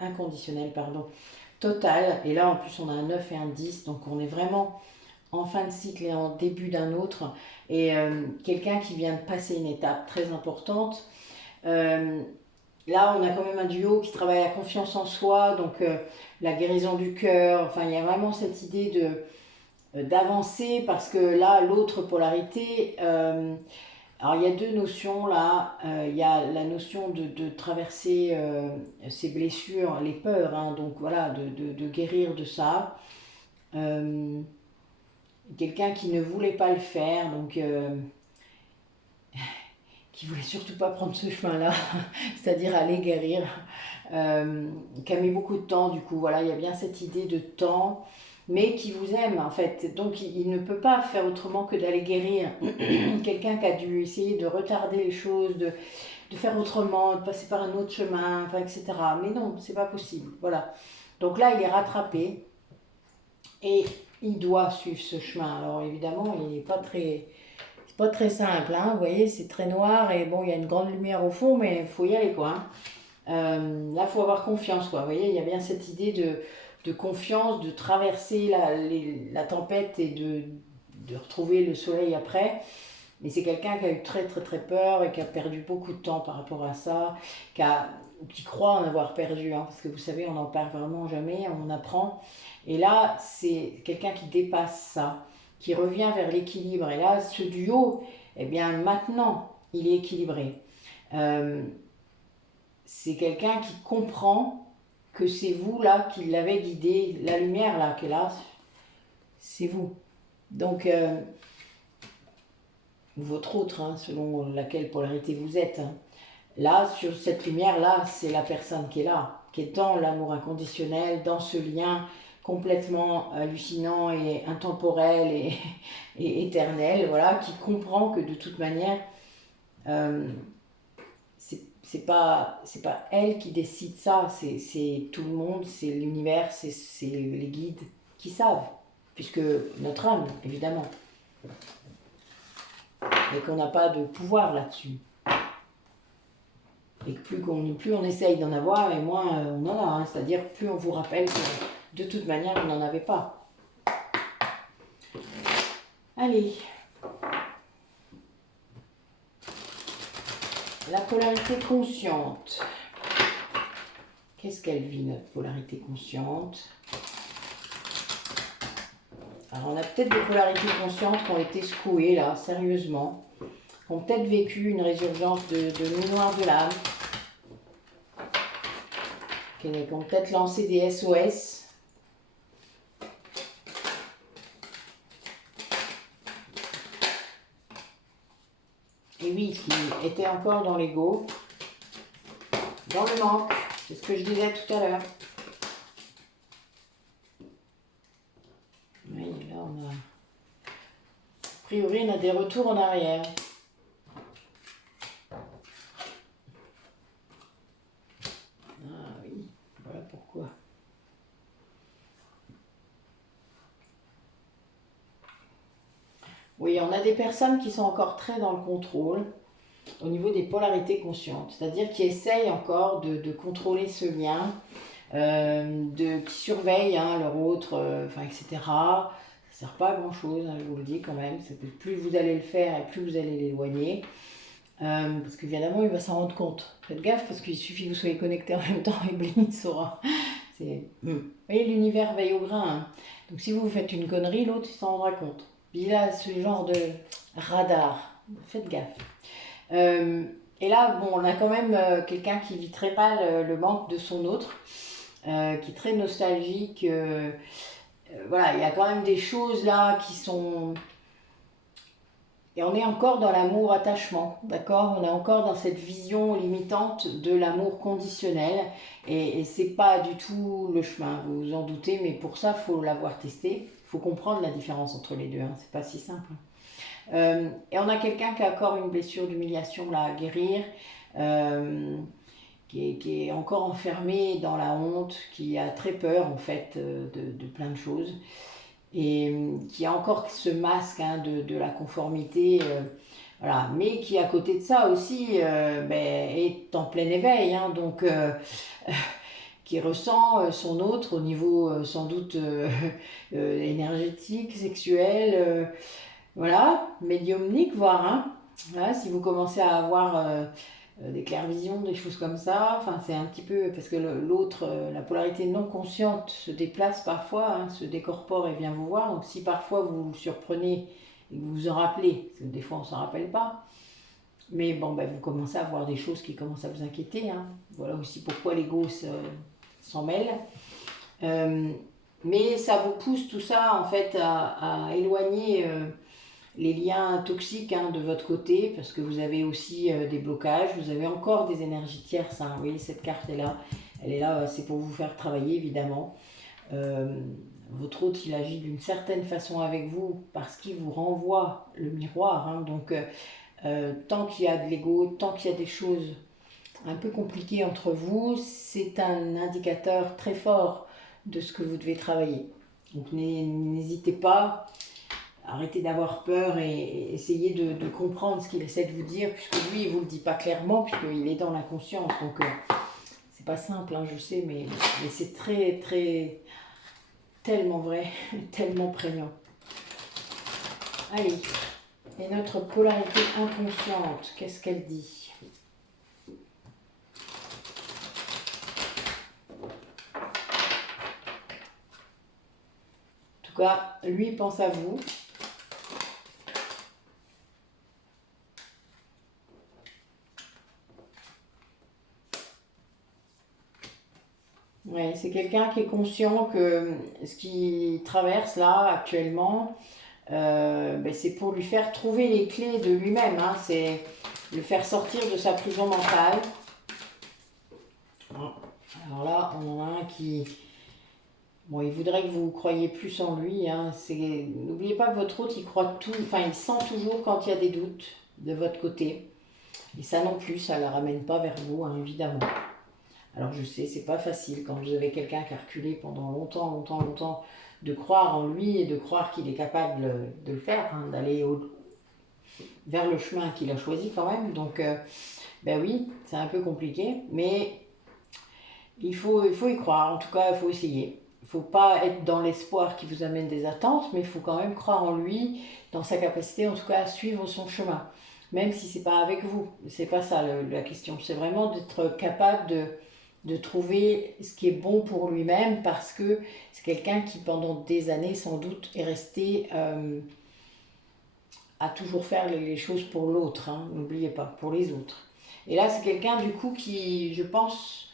inconditionnel, pardon, total. Et là, en plus, on a un 9 et un 10, donc on est vraiment en fin de cycle et en début d'un autre. Et quelqu'un qui vient de passer une étape très importante. Là, on a quand même un duo qui travaille la confiance en soi, donc la guérison du cœur. Enfin, il y a vraiment cette idée d'avancer parce que là, l'autre polarité, alors il y a deux notions là. Il y a la notion de traverser ses blessures, les peurs, hein, donc voilà, de guérir de ça. Quelqu'un qui ne voulait pas le faire, donc qui voulait surtout pas prendre ce chemin-là, c'est-à-dire aller guérir, qui a mis beaucoup de temps, du coup, voilà, il y a bien cette idée de temps, mais qui vous aime, en fait. Donc, il ne peut pas faire autrement que d'aller guérir. Quelqu'un qui a dû essayer de retarder les choses, de faire autrement, de passer par un autre chemin, enfin, etc. Mais non, c'est pas possible, voilà. Donc là, il est rattrapé, et il doit suivre ce chemin. Alors, évidemment, il n'est pas très simple, hein, vous voyez, c'est très noir et bon, il y a une grande lumière au fond, mais il faut y aller, quoi. Hein. Là, il faut avoir confiance, quoi. Vous voyez, il y a bien cette idée de confiance, de traverser la tempête et de retrouver le soleil après. Mais c'est quelqu'un qui a eu très peur et qui a perdu beaucoup de temps par rapport à ça, qui croit en avoir perdu, hein, parce que vous savez, on n'en perd vraiment jamais, on apprend. Et là, c'est quelqu'un qui dépasse ça, qui revient vers l'équilibre. Et là, ce duo, eh bien maintenant, il est équilibré. C'est quelqu'un qui comprend que c'est vous là qui l'avez guidé, la lumière là qui est là, c'est vous. Donc, votre autre, hein, selon laquelle polarité vous êtes. Hein. Là, sur cette lumière-là, c'est la personne qui est là, qui est dans l'amour inconditionnel, dans ce lien complètement hallucinant et intemporel et éternel, voilà, qui comprend que de toute manière, c'est pas elle qui décide ça, c'est tout le monde, c'est l'univers, c'est les guides qui savent, puisque notre âme, évidemment, et qu'on n'a pas de pouvoir là-dessus. Et que plus on essaye d'en avoir, et moins on en a. Hein. C'est-à-dire plus on vous rappelle que de toute manière, on n'en avait pas. Allez. La polarité consciente. Qu'est-ce qu'elle vit, notre polarité consciente? Alors, on a peut-être des polarités conscientes qui ont été secouées, là, sérieusement. Qui ont peut-être vécu une résurgence de mémoire de l'âme. Qui ont peut-être lancé des SOS. Et oui, qui étaient encore dans l'ego, dans le manque, C'est ce que je disais tout à l'heure. Oui, là, on a... A priori, on a des retours en arrière. Ah oui, voilà pourquoi. Oui, on a des personnes qui sont encore très dans le contrôle au niveau des polarités conscientes, c'est-à-dire qui essayent encore de contrôler ce lien, qui surveillent hein, leur autre, etc. Ça ne sert pas à grand-chose, hein, je vous le dis quand même. C'est que plus vous allez le faire et plus vous allez l'éloigner. Parce qu'évidemment, il va s'en rendre compte. Faites gaffe parce qu'il suffit que vous soyez connectés en même temps et bling, il saura. Vous voyez, l'univers veille au grain. Hein. Donc si vous faites une connerie, l'autre, il s'en rendra compte. Il a ce genre de radar. Faites gaffe. Et là, bon, on a quand même quelqu'un qui vit très mal le manque de son autre, qui est très nostalgique. Voilà, il y a quand même des choses là qui sont... Et on est encore dans l'amour-attachement, d'accord? On est encore dans cette vision limitante de l'amour conditionnel. Et c'est pas du tout le chemin, vous vous en doutez, mais pour ça, il faut l'avoir testé. Il faut comprendre la différence entre les deux, hein, c'est pas si simple. Et on a quelqu'un qui a encore une blessure d'humiliation là, à guérir, qui est encore enfermé dans la honte, qui a très peur en fait de plein de choses et qui a encore ce masque hein, de la conformité, voilà, mais qui à côté de ça aussi est en plein éveil, hein, donc qui ressent son autre au niveau sans doute énergétique, sexuel, voilà, médiumnique voire, hein. Voilà, si vous commencez à avoir des clairvisions, des choses comme ça, enfin c'est un petit peu, parce que l'autre, la polarité non consciente se déplace parfois, hein, se décorpore et vient vous voir, donc si parfois vous vous surprenez et que vous vous en rappelez, parce que des fois on ne s'en rappelle pas, mais bon, ben, vous commencez à voir des choses qui commencent à vous inquiéter, hein. Voilà aussi pourquoi l'ego s'en mêle. Mais ça vous pousse tout ça en fait à éloigner les liens toxiques hein, de votre côté, parce que vous avez aussi des blocages, vous avez encore des énergies tierces, hein. Vous voyez cette carte est là, elle est là, c'est pour vous faire travailler évidemment. Votre hôte il agit d'une certaine façon avec vous parce qu'il vous renvoie le miroir, hein. Donc tant qu'il y a de l'ego, tant qu'il y a des choses un peu compliquées entre vous, c'est un indicateur très fort de ce que vous devez travailler. Donc n'hésitez pas, arrêtez d'avoir peur et essayez de comprendre ce qu'il essaie de vous dire, puisque lui il vous le dit pas clairement, puisqu'il est dans l'inconscience. Donc c'est pas simple, hein, je sais, mais c'est très très tellement vrai, tellement prégnant. Allez, et notre polarité inconsciente, qu'est-ce qu'elle dit? En tout cas, lui pense à vous. Ouais, c'est quelqu'un qui est conscient que ce qu'il traverse là actuellement, c'est pour lui faire trouver les clés de lui-même, hein. C'est le faire sortir de sa prison mentale. Alors là, on en a un qui... Bon, il voudrait que vous croyiez plus en lui, hein. N'oubliez pas que votre hôte, il croit tout, enfin, il sent toujours quand il y a des doutes de votre côté. Et ça non plus, ça ne la ramène pas vers vous, hein, évidemment. Alors je sais, c'est pas facile quand vous avez quelqu'un qui a reculé pendant longtemps, de croire en lui et de croire qu'il est capable de le faire, hein, d'aller vers le chemin qu'il a choisi quand même. Donc, ben oui, c'est un peu compliqué, mais il faut y croire. En tout cas, il faut essayer. Il ne faut pas être dans l'espoir qui vous amène des attentes, mais il faut quand même croire en lui, dans sa capacité en tout cas à suivre son chemin. Même si c'est pas avec vous, c'est pas ça la question. C'est vraiment d'être capable de trouver ce qui est bon pour lui-même, parce que c'est quelqu'un qui pendant des années sans doute est resté à toujours faire les choses pour l'autre, hein, n'oubliez pas, pour les autres. Et là c'est quelqu'un du coup qui, je pense,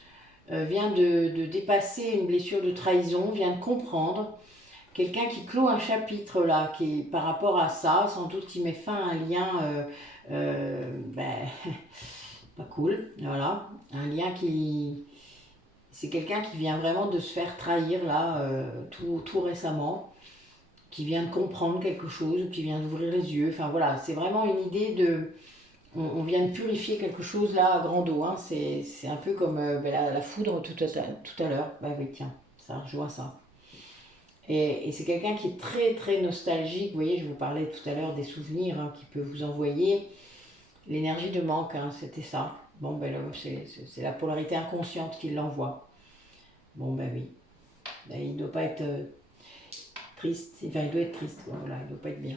vient de dépasser une blessure de trahison, vient de comprendre, quelqu'un qui clôt un chapitre là, qui par rapport à ça, sans doute qui met fin à un lien pas cool, voilà, un lien c'est quelqu'un qui vient vraiment de se faire trahir là, tout récemment, qui vient de comprendre quelque chose, ou qui vient d'ouvrir les yeux. Enfin voilà, c'est vraiment une idée de... On vient de purifier quelque chose là à grand eau. Hein. C'est un peu comme la foudre tout à l'heure. Bah oui, tiens, ça, je vois ça. Et c'est quelqu'un qui est très très nostalgique. Vous voyez, je vous parlais tout à l'heure des souvenirs hein, qui peut vous envoyer. L'énergie de manque, hein, c'était ça. Bon, ben c'est la polarité inconsciente qui l'envoie. Bon, ben oui. Ben, il ne doit pas être triste. Enfin, il doit être triste, quoi. Voilà, il ne doit pas être bien.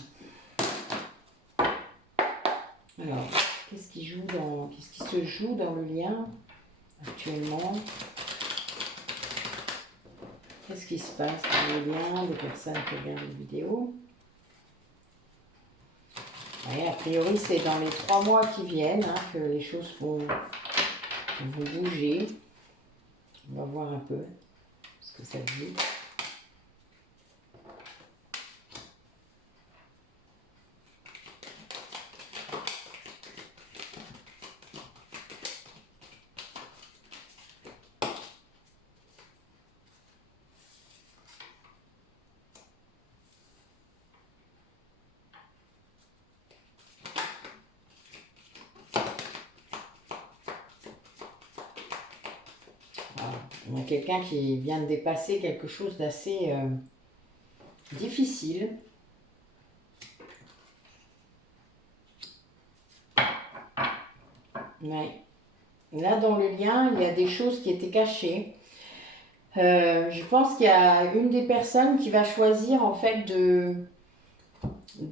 Alors, qu'est-ce qui se joue dans le lien actuellement? Qu'est-ce qui se passe dans le lien des personnes qui regardent les vidéos? Ouais, a priori, c'est dans les 3 mois qui viennent hein, que les choses vont bouger. On va voir un peu ce que ça dit. On a quelqu'un qui vient de dépasser quelque chose d'assez difficile. Ouais. Là, dans le lien, il y a des choses qui étaient cachées. Je pense qu'il y a une des personnes qui va choisir en fait de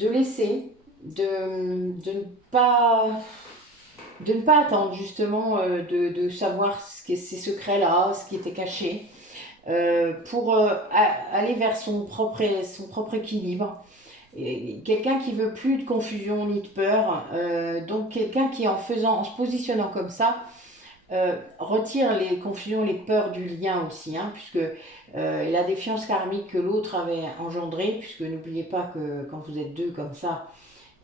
laisser, de ne pas attendre justement de savoir ces secrets-là, ce qui était caché, pour aller vers son propre équilibre. Quelqu'un qui veut plus de confusion ni de peur, donc quelqu'un qui en se positionnant comme ça, retire les confusions, les peurs du lien aussi, hein, puisque la défiance karmique que l'autre avait engendrée, puisque n'oubliez pas que quand vous êtes deux comme ça,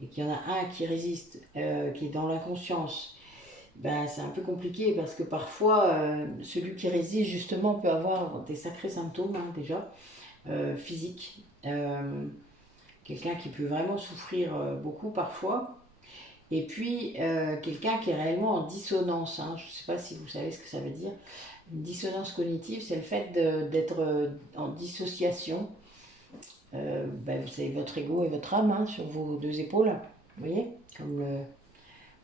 et qu'il y en a un qui résiste, qui est dans l'inconscience, ben, c'est un peu compliqué parce que parfois, celui qui résiste justement peut avoir des sacrés symptômes hein, déjà, physiques. Quelqu'un qui peut vraiment souffrir beaucoup parfois. Et puis, quelqu'un qui est réellement en dissonance. Hein. Je ne sais pas si vous savez ce que ça veut dire. Une dissonance cognitive, c'est le fait d'être en dissociation. Ben, vous savez, votre ego et votre âme hein, sur vos deux épaules. Vous voyez comme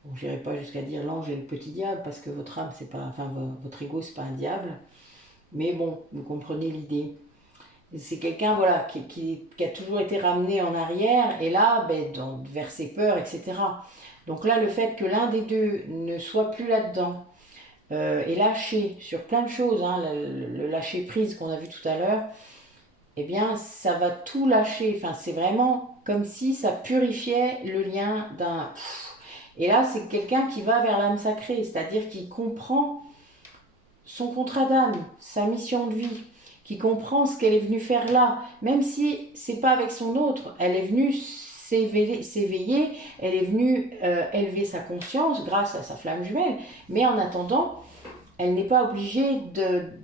bon, je n'irai pas jusqu'à dire l'ange et le petit diable, parce que votre âme, c'est pas, enfin, votre ego, c'est pas un diable. Mais bon, vous comprenez l'idée. C'est quelqu'un voilà, qui a toujours été ramené en arrière, et là, ben, vers ses peurs, etc. Donc là, le fait que l'un des deux ne soit plus là-dedans, et lâché sur plein de choses, hein, le lâcher prise qu'on a vu tout à l'heure, eh bien, ça va tout lâcher. Enfin, c'est vraiment comme si ça purifiait le lien d'un... Et là, c'est quelqu'un qui va vers l'âme sacrée, c'est-à-dire qui comprend son contrat d'âme, sa mission de vie, qui comprend ce qu'elle est venue faire là, même si c'est pas avec son autre, elle est venue s'éveiller, elle est venue élever sa conscience grâce à sa flamme jumelle, mais en attendant, elle n'est pas obligée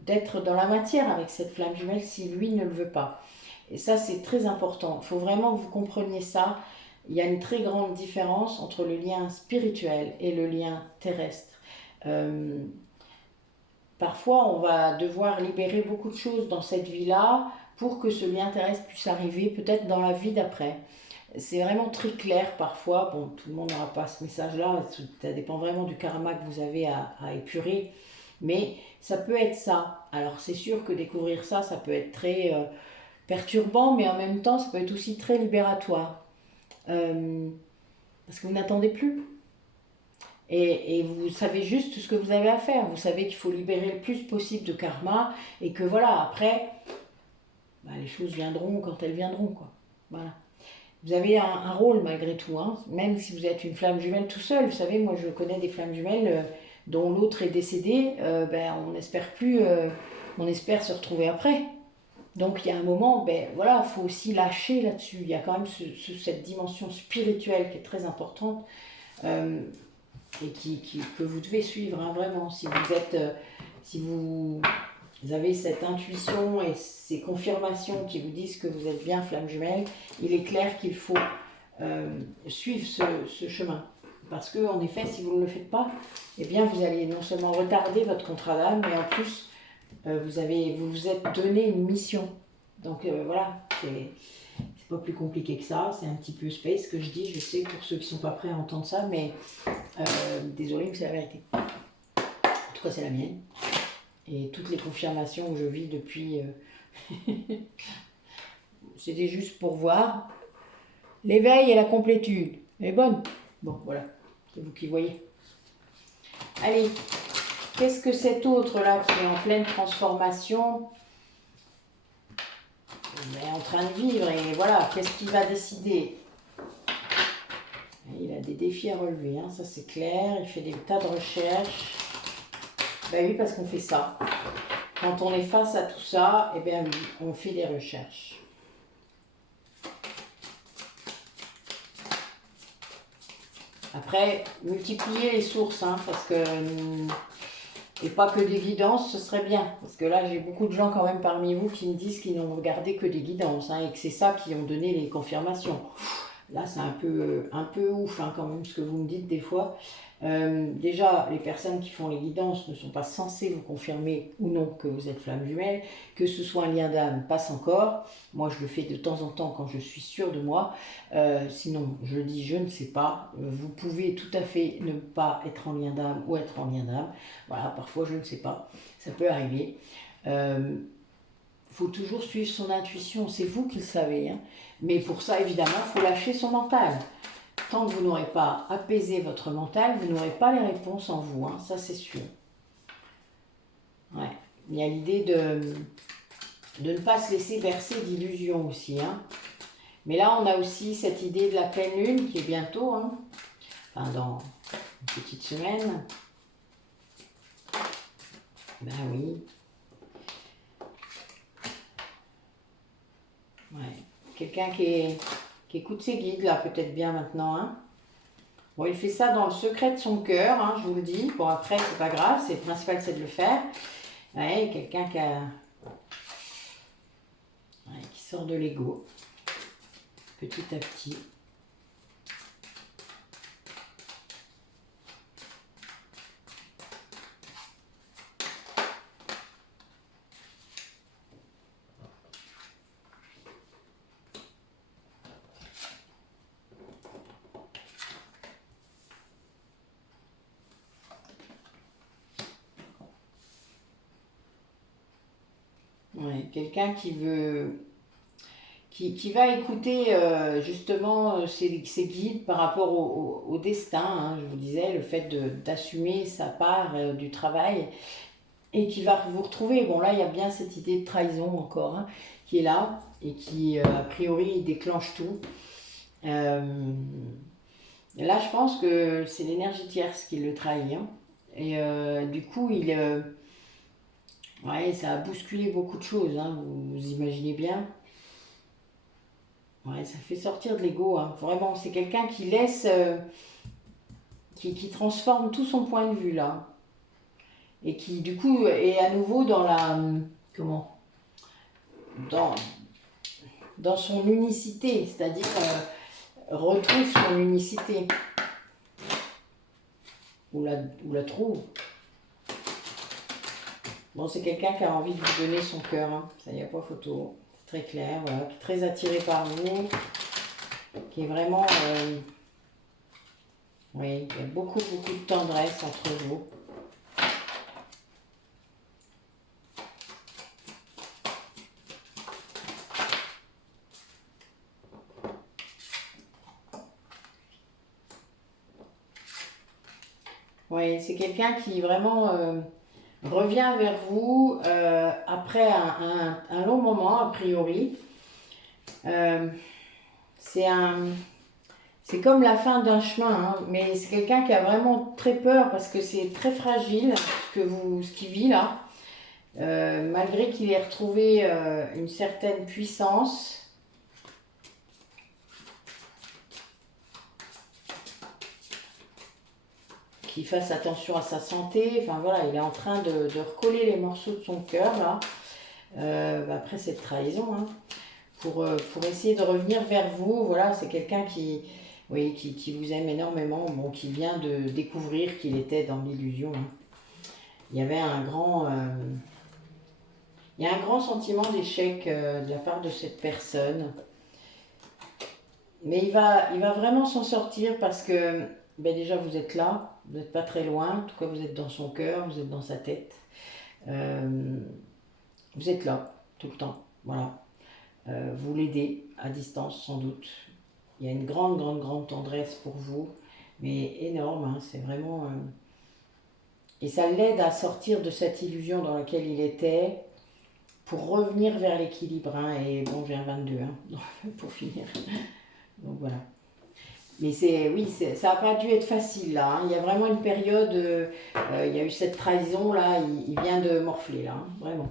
d'être dans la matière avec cette flamme jumelle si lui ne le veut pas. Et ça, c'est très important. Il faut vraiment que vous compreniez ça. Il y a une très grande différence entre le lien spirituel et le lien terrestre. Parfois, on va devoir libérer beaucoup de choses dans cette vie-là pour que ce lien terrestre puisse arriver peut-être dans la vie d'après. C'est vraiment très clair parfois. Bon, tout le monde n'aura pas ce message-là. Ça dépend vraiment du karma que vous avez à épurer. Mais ça peut être ça. Alors, c'est sûr que découvrir ça, ça peut être très perturbant, mais en même temps, ça peut être aussi très libératoire. Parce que vous n'attendez plus. Et vous savez juste ce que vous avez à faire. Vous savez qu'il faut libérer le plus possible de karma et que voilà, après, bah, les choses viendront quand elles viendront, quoi. Voilà. Vous avez un rôle malgré tout, hein. Même si vous êtes une flamme jumelle tout seul. Vous savez, moi je connais des flammes jumelles dont l'autre est décédé, ben, on n'espère plus, on espère se retrouver après. Donc il y a un moment, ben voilà, il faut aussi lâcher là-dessus. Il y a quand même cette dimension spirituelle qui est très importante. Et que vous devez suivre hein, vraiment si vous êtes si vous vous avez cette intuition et ces confirmations qui vous disent que vous êtes bien flamme jumelle, il est clair qu'il faut suivre ce chemin. Parce que, en effet, si vous ne le faites pas, eh bien, vous allez non seulement retarder votre contrat d'âme, mais en plus, vous vous êtes donné une mission. Donc voilà, c'est pas plus compliqué que ça. C'est un petit peu space que je dis, je sais, pour ceux qui sont pas prêts à entendre ça, mais désolé, mais c'est la vérité. En tout cas, c'est la mienne. Et toutes les confirmations que je vis depuis... c'était juste pour voir. L'éveil et la complétude. Elle est bonne. Bon, voilà. C'est vous qui voyez. Allez. Qu'est-ce que cet autre-là qui est en pleine transformation est en train de vivre et voilà, qu'est-ce qu'il va décider? Il a des défis à relever, hein, ça c'est clair. Il fait des tas de recherches. Ben oui, parce qu'on fait ça. Quand on est face à tout ça, eh bien oui, on fait des recherches. Après, multiplier les sources, hein, parce que... et pas que des guidances, ce serait bien. Parce que là, j'ai beaucoup de gens quand même parmi vous qui me disent qu'ils n'ont regardé que des guidances, hein, et que c'est ça qui ont donné les confirmations. Là, c'est un peu ouf, hein, quand même, ce que vous me dites des fois. Déjà, les personnes qui font les guidances ne sont pas censées vous confirmer ou non que vous êtes flamme jumelle. Que ce soit un lien d'âme, passe encore. Moi, je le fais de temps en temps quand je suis sûre de moi. Sinon, je dis je ne sais pas. Vous pouvez tout à fait ne pas être en lien d'âme ou être en lien d'âme. Voilà, parfois, je ne sais pas. Ça peut arriver. Faut toujours suivre son intuition. C'est vous qui le savez, hein. Mais pour ça, évidemment, il faut lâcher son mental. Tant que vous n'aurez pas apaisé votre mental, vous n'aurez pas les réponses en vous, hein, ça c'est sûr. Ouais. Il y a l'idée de ne pas se laisser bercer d'illusions aussi, hein. Mais là, on a aussi cette idée de la pleine lune qui est bientôt, hein, enfin dans une petite semaine. Ben oui. Ouais. Quelqu'un qui écoute ses guides, là, peut-être bien maintenant, hein. Bon, il fait ça dans le secret de son cœur, hein, je vous le dis. Bon, après, c'est pas grave, le principal, c'est de le faire. Ouais, quelqu'un qui sort de l'ego, petit à petit. Ouais, quelqu'un qui veut, qui va écouter justement ses guides par rapport au destin, hein, je vous disais, le fait d'assumer sa part du travail et qui va vous retrouver. Bon, là, il y a bien cette idée de trahison encore, hein, qui est là et qui, a priori, déclenche tout. Là, je pense que c'est l'énergie tierce qui le trahit, hein. Et du coup, ouais, ça a bousculé beaucoup de choses, hein, vous imaginez bien. Ouais, ça fait sortir de l'ego, hein. Vraiment, c'est quelqu'un qui laisse, qui transforme tout son point de vue là. Et qui, du coup, est à nouveau dans la. Comment dans, dans son unicité, c'est-à-dire retrouve son unicité. Ou la trouve. Bon, c'est quelqu'un qui a envie de vous donner son cœur, hein. Ça, il n'y a pas photo. C'est très clair, voilà. Qui est très attiré par vous. Qui est vraiment. Oui, il y a beaucoup, beaucoup de tendresse entre vous. Oui, c'est quelqu'un qui vraiment revient vers vous après un long moment, a priori. C'est comme la fin d'un chemin, hein, mais c'est quelqu'un qui a vraiment très peur parce que c'est très fragile ce qu'il vit là. Malgré qu'il ait retrouvé une certaine puissance. qu'il fasse attention à sa santé. Enfin voilà, il est en train de recoller les morceaux de son cœur là, après cette trahison, hein, pour essayer de revenir vers vous. Voilà, c'est quelqu'un qui, oui, qui vous aime énormément, bon, qui vient de découvrir qu'il était dans l'illusion, hein. Il y avait il y a un grand sentiment d'échec de la part de cette personne. Mais il va vraiment s'en sortir parce que ben déjà vous êtes là, vous n'êtes pas très loin, en tout cas vous êtes dans son cœur, vous êtes dans sa tête. Euh, vous êtes là tout le temps, voilà. Vous l'aidez à distance sans doute. Il y a une grande, grande, grande tendresse pour vous, mais énorme, hein, c'est vraiment... Et ça l'aide à sortir de cette illusion dans laquelle il était pour revenir vers l'équilibre, hein, et bon, j'ai un 22, hein, pour finir. Donc voilà. Mais oui, ça n'a pas dû être facile là, hein. Il y a vraiment une période, il y a eu cette trahison là, il vient de morfler là, hein, vraiment.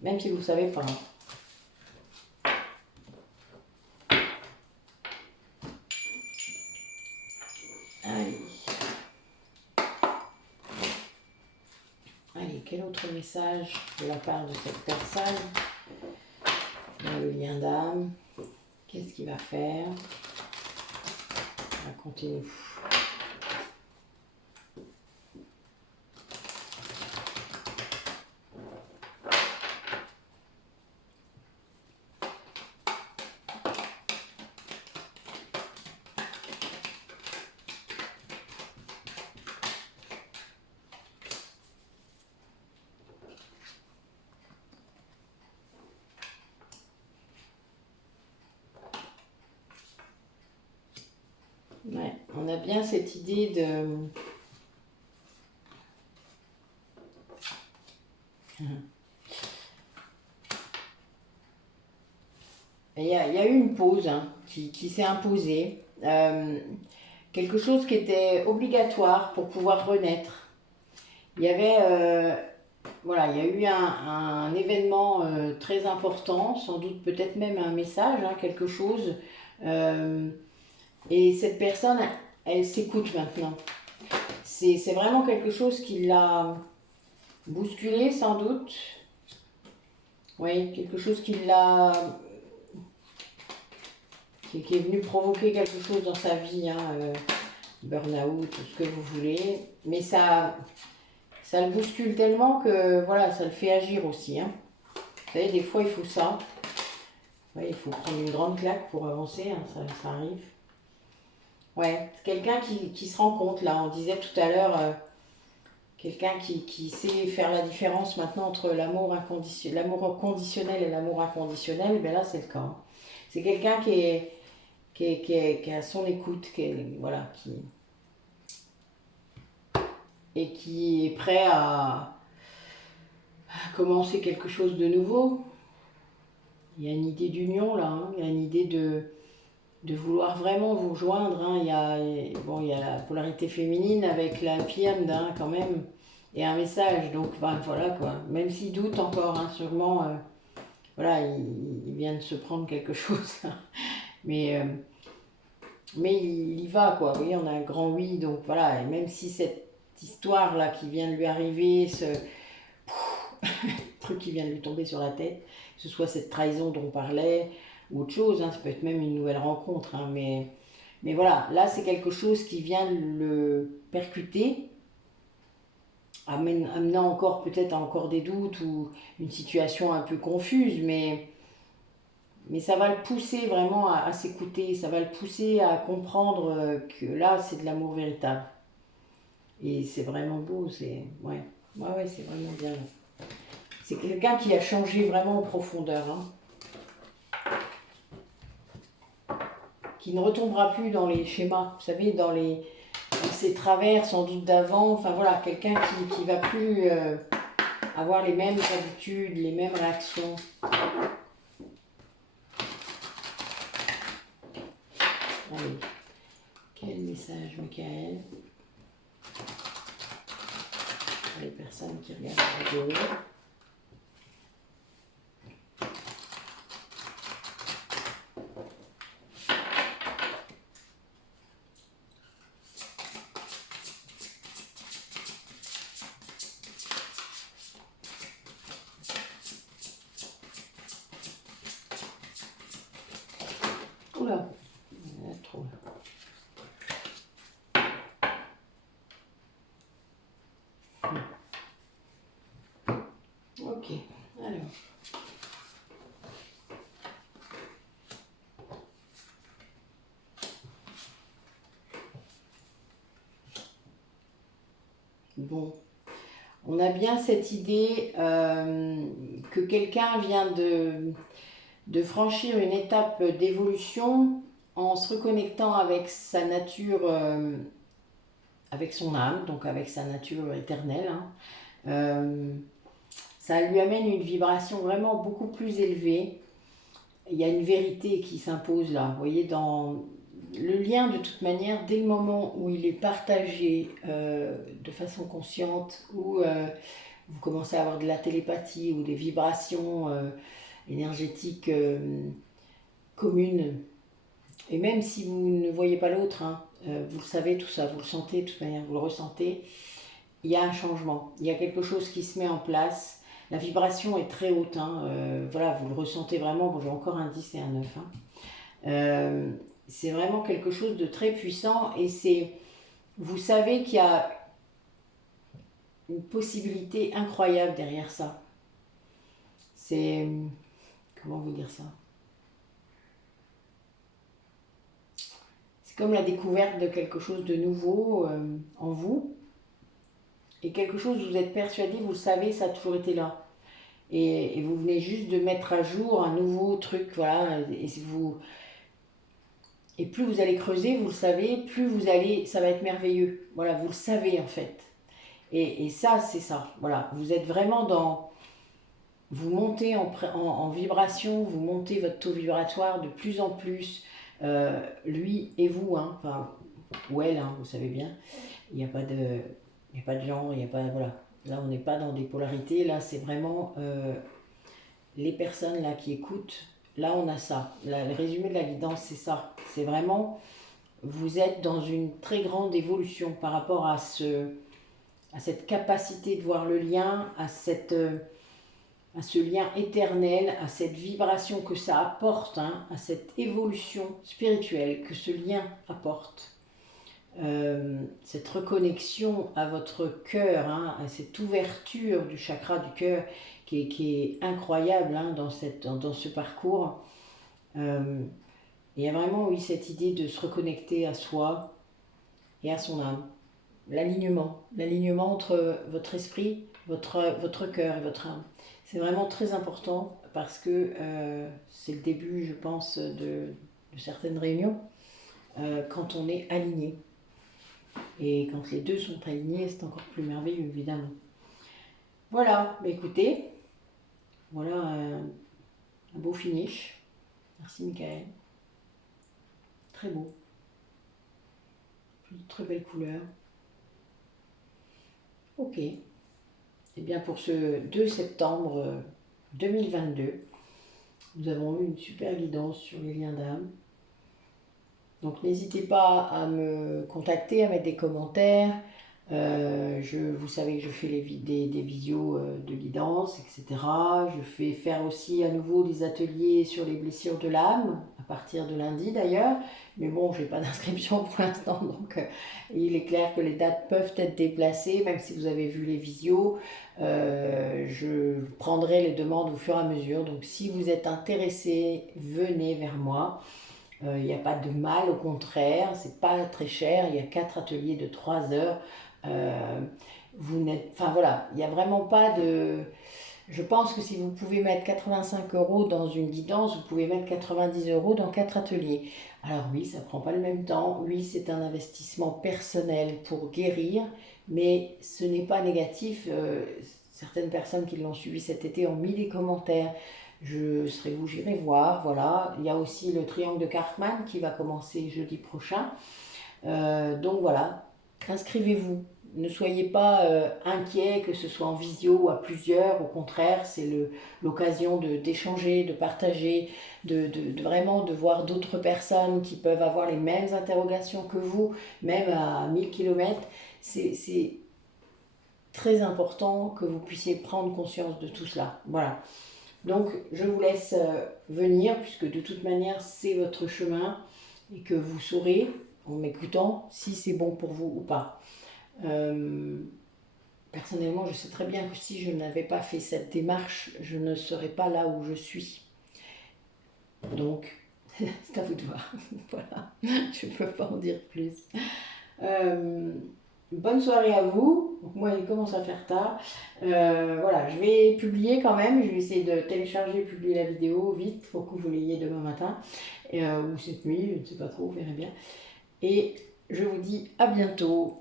Même si vous ne savez pas. Allez. Allez, quel autre message de la part de cette personne? Le lien d'âme. Qu'est-ce qu'il va faire? On va continuer. Ouais, on a bien cette idée de... Il y a eu une pause, hein, qui s'est imposée. Quelque chose qui était obligatoire pour pouvoir renaître. Il y avait... voilà, il y a eu un événement très important, sans doute peut-être même un message, hein, quelque chose. Et cette personne, elle s'écoute maintenant. C'est vraiment quelque chose qui l'a bousculé, sans doute. Oui, quelque chose qui l'a... qui est venu provoquer quelque chose dans sa vie, hein, burn-out, tout ce que vous voulez. Mais ça le bouscule tellement que voilà, ça le fait agir aussi, hein. Vous savez, des fois il faut ça. Ouais, il faut prendre une grande claque pour avancer, hein, ça arrive. Ouais, c'est quelqu'un qui se rend compte, là, on disait tout à l'heure, quelqu'un qui sait faire la différence maintenant entre l'amour conditionnel et l'amour inconditionnel, ben là c'est le cas, hein. C'est quelqu'un qui est à son écoute, voilà, et qui est prêt à commencer quelque chose de nouveau. Il y a une idée d'union là, hein. Il y a une idée de vouloir vraiment vous rejoindre, hein. Il y a la polarité féminine avec la happy end, hein, quand même, et un message. Donc ben, voilà quoi, même s'il doute encore, hein, sûrement, voilà, il vient de se prendre quelque chose. mais il y va quoi, vous voyez, on a un grand oui, donc voilà, et même si cette histoire là qui vient de lui arriver, ce truc qui vient de lui tomber sur la tête, que ce soit cette trahison dont on parlait, ou autre chose, hein, ça peut être même une nouvelle rencontre, hein, mais voilà, là c'est quelque chose qui vient de le percuter, amenant encore peut-être encore des doutes ou une situation un peu confuse, mais ça va le pousser vraiment à s'écouter, ça va le pousser à comprendre que là c'est de l'amour véritable. Et c'est vraiment beau, ouais, c'est vraiment bien. C'est quelqu'un qui a changé vraiment en profondeur, hein. Qui ne retombera plus dans les schémas, vous savez, dans ces travers sans doute d'avant. Enfin voilà, quelqu'un qui va plus avoir les mêmes habitudes, les mêmes réactions. Allez, quel message, Michael? Les personnes qui regardent la vidéo. Ok, alors. Bon, on a bien cette idée que quelqu'un vient de franchir une étape d'évolution en se reconnectant avec sa nature, avec son âme, donc avec sa nature éternelle. Hein. Ça lui amène une vibration vraiment beaucoup plus élevée. Il y a une vérité qui s'impose là. Vous voyez, dans le lien, de toute manière, dès le moment où il est partagé de façon consciente, où vous commencez à avoir de la télépathie ou des vibrations énergétiques communes, et même si vous ne voyez pas l'autre, hein, vous le savez tout ça, vous le sentez de toute manière, vous le ressentez, il y a un changement, il y a quelque chose qui se met en place. La vibration est très haute, hein, voilà, vous le ressentez vraiment. Bon, j'ai encore un 10 et un 9. Hein. C'est vraiment quelque chose de très puissant et c'est, vous savez qu'il y a une possibilité incroyable derrière ça. C'est, comment vous dire ça? C'est comme la découverte de quelque chose de nouveau en vous et quelque chose, vous êtes persuadé, vous le savez, ça a toujours été là. Et vous venez juste de mettre à jour un nouveau truc, voilà, et plus vous allez creuser, vous le savez, plus vous allez, ça va être merveilleux. Voilà, vous le savez en fait. Et ça, c'est ça. Voilà, vous êtes vraiment dans, vous montez en vibration, vous montez votre taux vibratoire de plus en plus. Lui et vous, hein, enfin, ou elle, hein, vous savez bien. Il n'y a pas de, il n'y a pas de genre, il n'y a pas, voilà. Là, on n'est pas dans des polarités. Là, c'est vraiment les personnes là qui écoutent. Là, on a ça. Le résumé de la guidance, c'est ça. C'est vraiment, vous êtes dans une très grande évolution par rapport à cette capacité de voir le lien, à ce lien éternel, à cette vibration que ça apporte, hein, à cette évolution spirituelle que ce lien apporte. Cette reconnexion à votre cœur, hein, à cette ouverture du chakra du cœur qui est incroyable hein, dans ce parcours. Il y a vraiment, oui, cette idée de se reconnecter à soi et à son âme. L'alignement entre votre esprit, votre cœur et votre âme. C'est vraiment très important parce que c'est le début, je pense, de certaines réunions, quand on est aligné. Et quand les deux sont alignés, c'est encore plus merveilleux, évidemment. Voilà, bah écoutez, voilà un beau finish. Merci, Michael. Très beau. Très belle couleur. Ok. Et bien pour ce 2 septembre 2022, nous avons eu une super guidance sur les liens d'âme. Donc n'hésitez pas à me contacter, à mettre des commentaires. Vous savez que je fais des visios de guidance, etc. Je fais faire aussi à nouveau des ateliers sur les blessures de l'âme, à partir de lundi d'ailleurs. Mais bon, je n'ai pas d'inscription pour l'instant, donc il est clair que les dates peuvent être déplacées, même si vous avez vu les visios. Je prendrai les demandes au fur et à mesure. Donc si vous êtes intéressé, venez vers moi. Il n'y a pas de mal, au contraire, c'est pas très cher. Il y a 4 ateliers de 3 heures. Vous n'êtes, enfin voilà, il n'y a vraiment pas de. Je pense que si vous pouvez mettre 85 € dans une guidance, vous pouvez mettre 90 € dans 4 ateliers. Alors oui, ça ne prend pas le même temps. Oui, c'est un investissement personnel pour guérir, mais ce n'est pas négatif. Certaines personnes qui l'ont suivi cet été ont mis des commentaires. Je serai où j'irai voir, voilà. Il y a aussi le triangle de Karpman qui va commencer jeudi prochain. Donc voilà, inscrivez-vous. Ne soyez pas inquiets que ce soit en visio ou à plusieurs. Au contraire, c'est l'occasion d'échanger, de partager, vraiment de voir d'autres personnes qui peuvent avoir les mêmes interrogations que vous, même à 1000 km. C'est très important que vous puissiez prendre conscience de tout cela. Voilà. Donc, je vous laisse venir, puisque de toute manière, c'est votre chemin, et que vous saurez, en m'écoutant, si c'est bon pour vous ou pas. personnellement, je sais très bien que si je n'avais pas fait cette démarche, je ne serais pas là où je suis. Donc, c'est à vous de voir. Voilà, je ne peux pas en dire plus. Bonne soirée à vous. Donc, moi, il commence à faire tard. Voilà, je vais publier quand même. Je vais essayer de télécharger et publier la vidéo vite pour que vous l'ayez demain matin. Ou cette nuit, je ne sais pas trop, vous verrez bien. Et je vous dis à bientôt.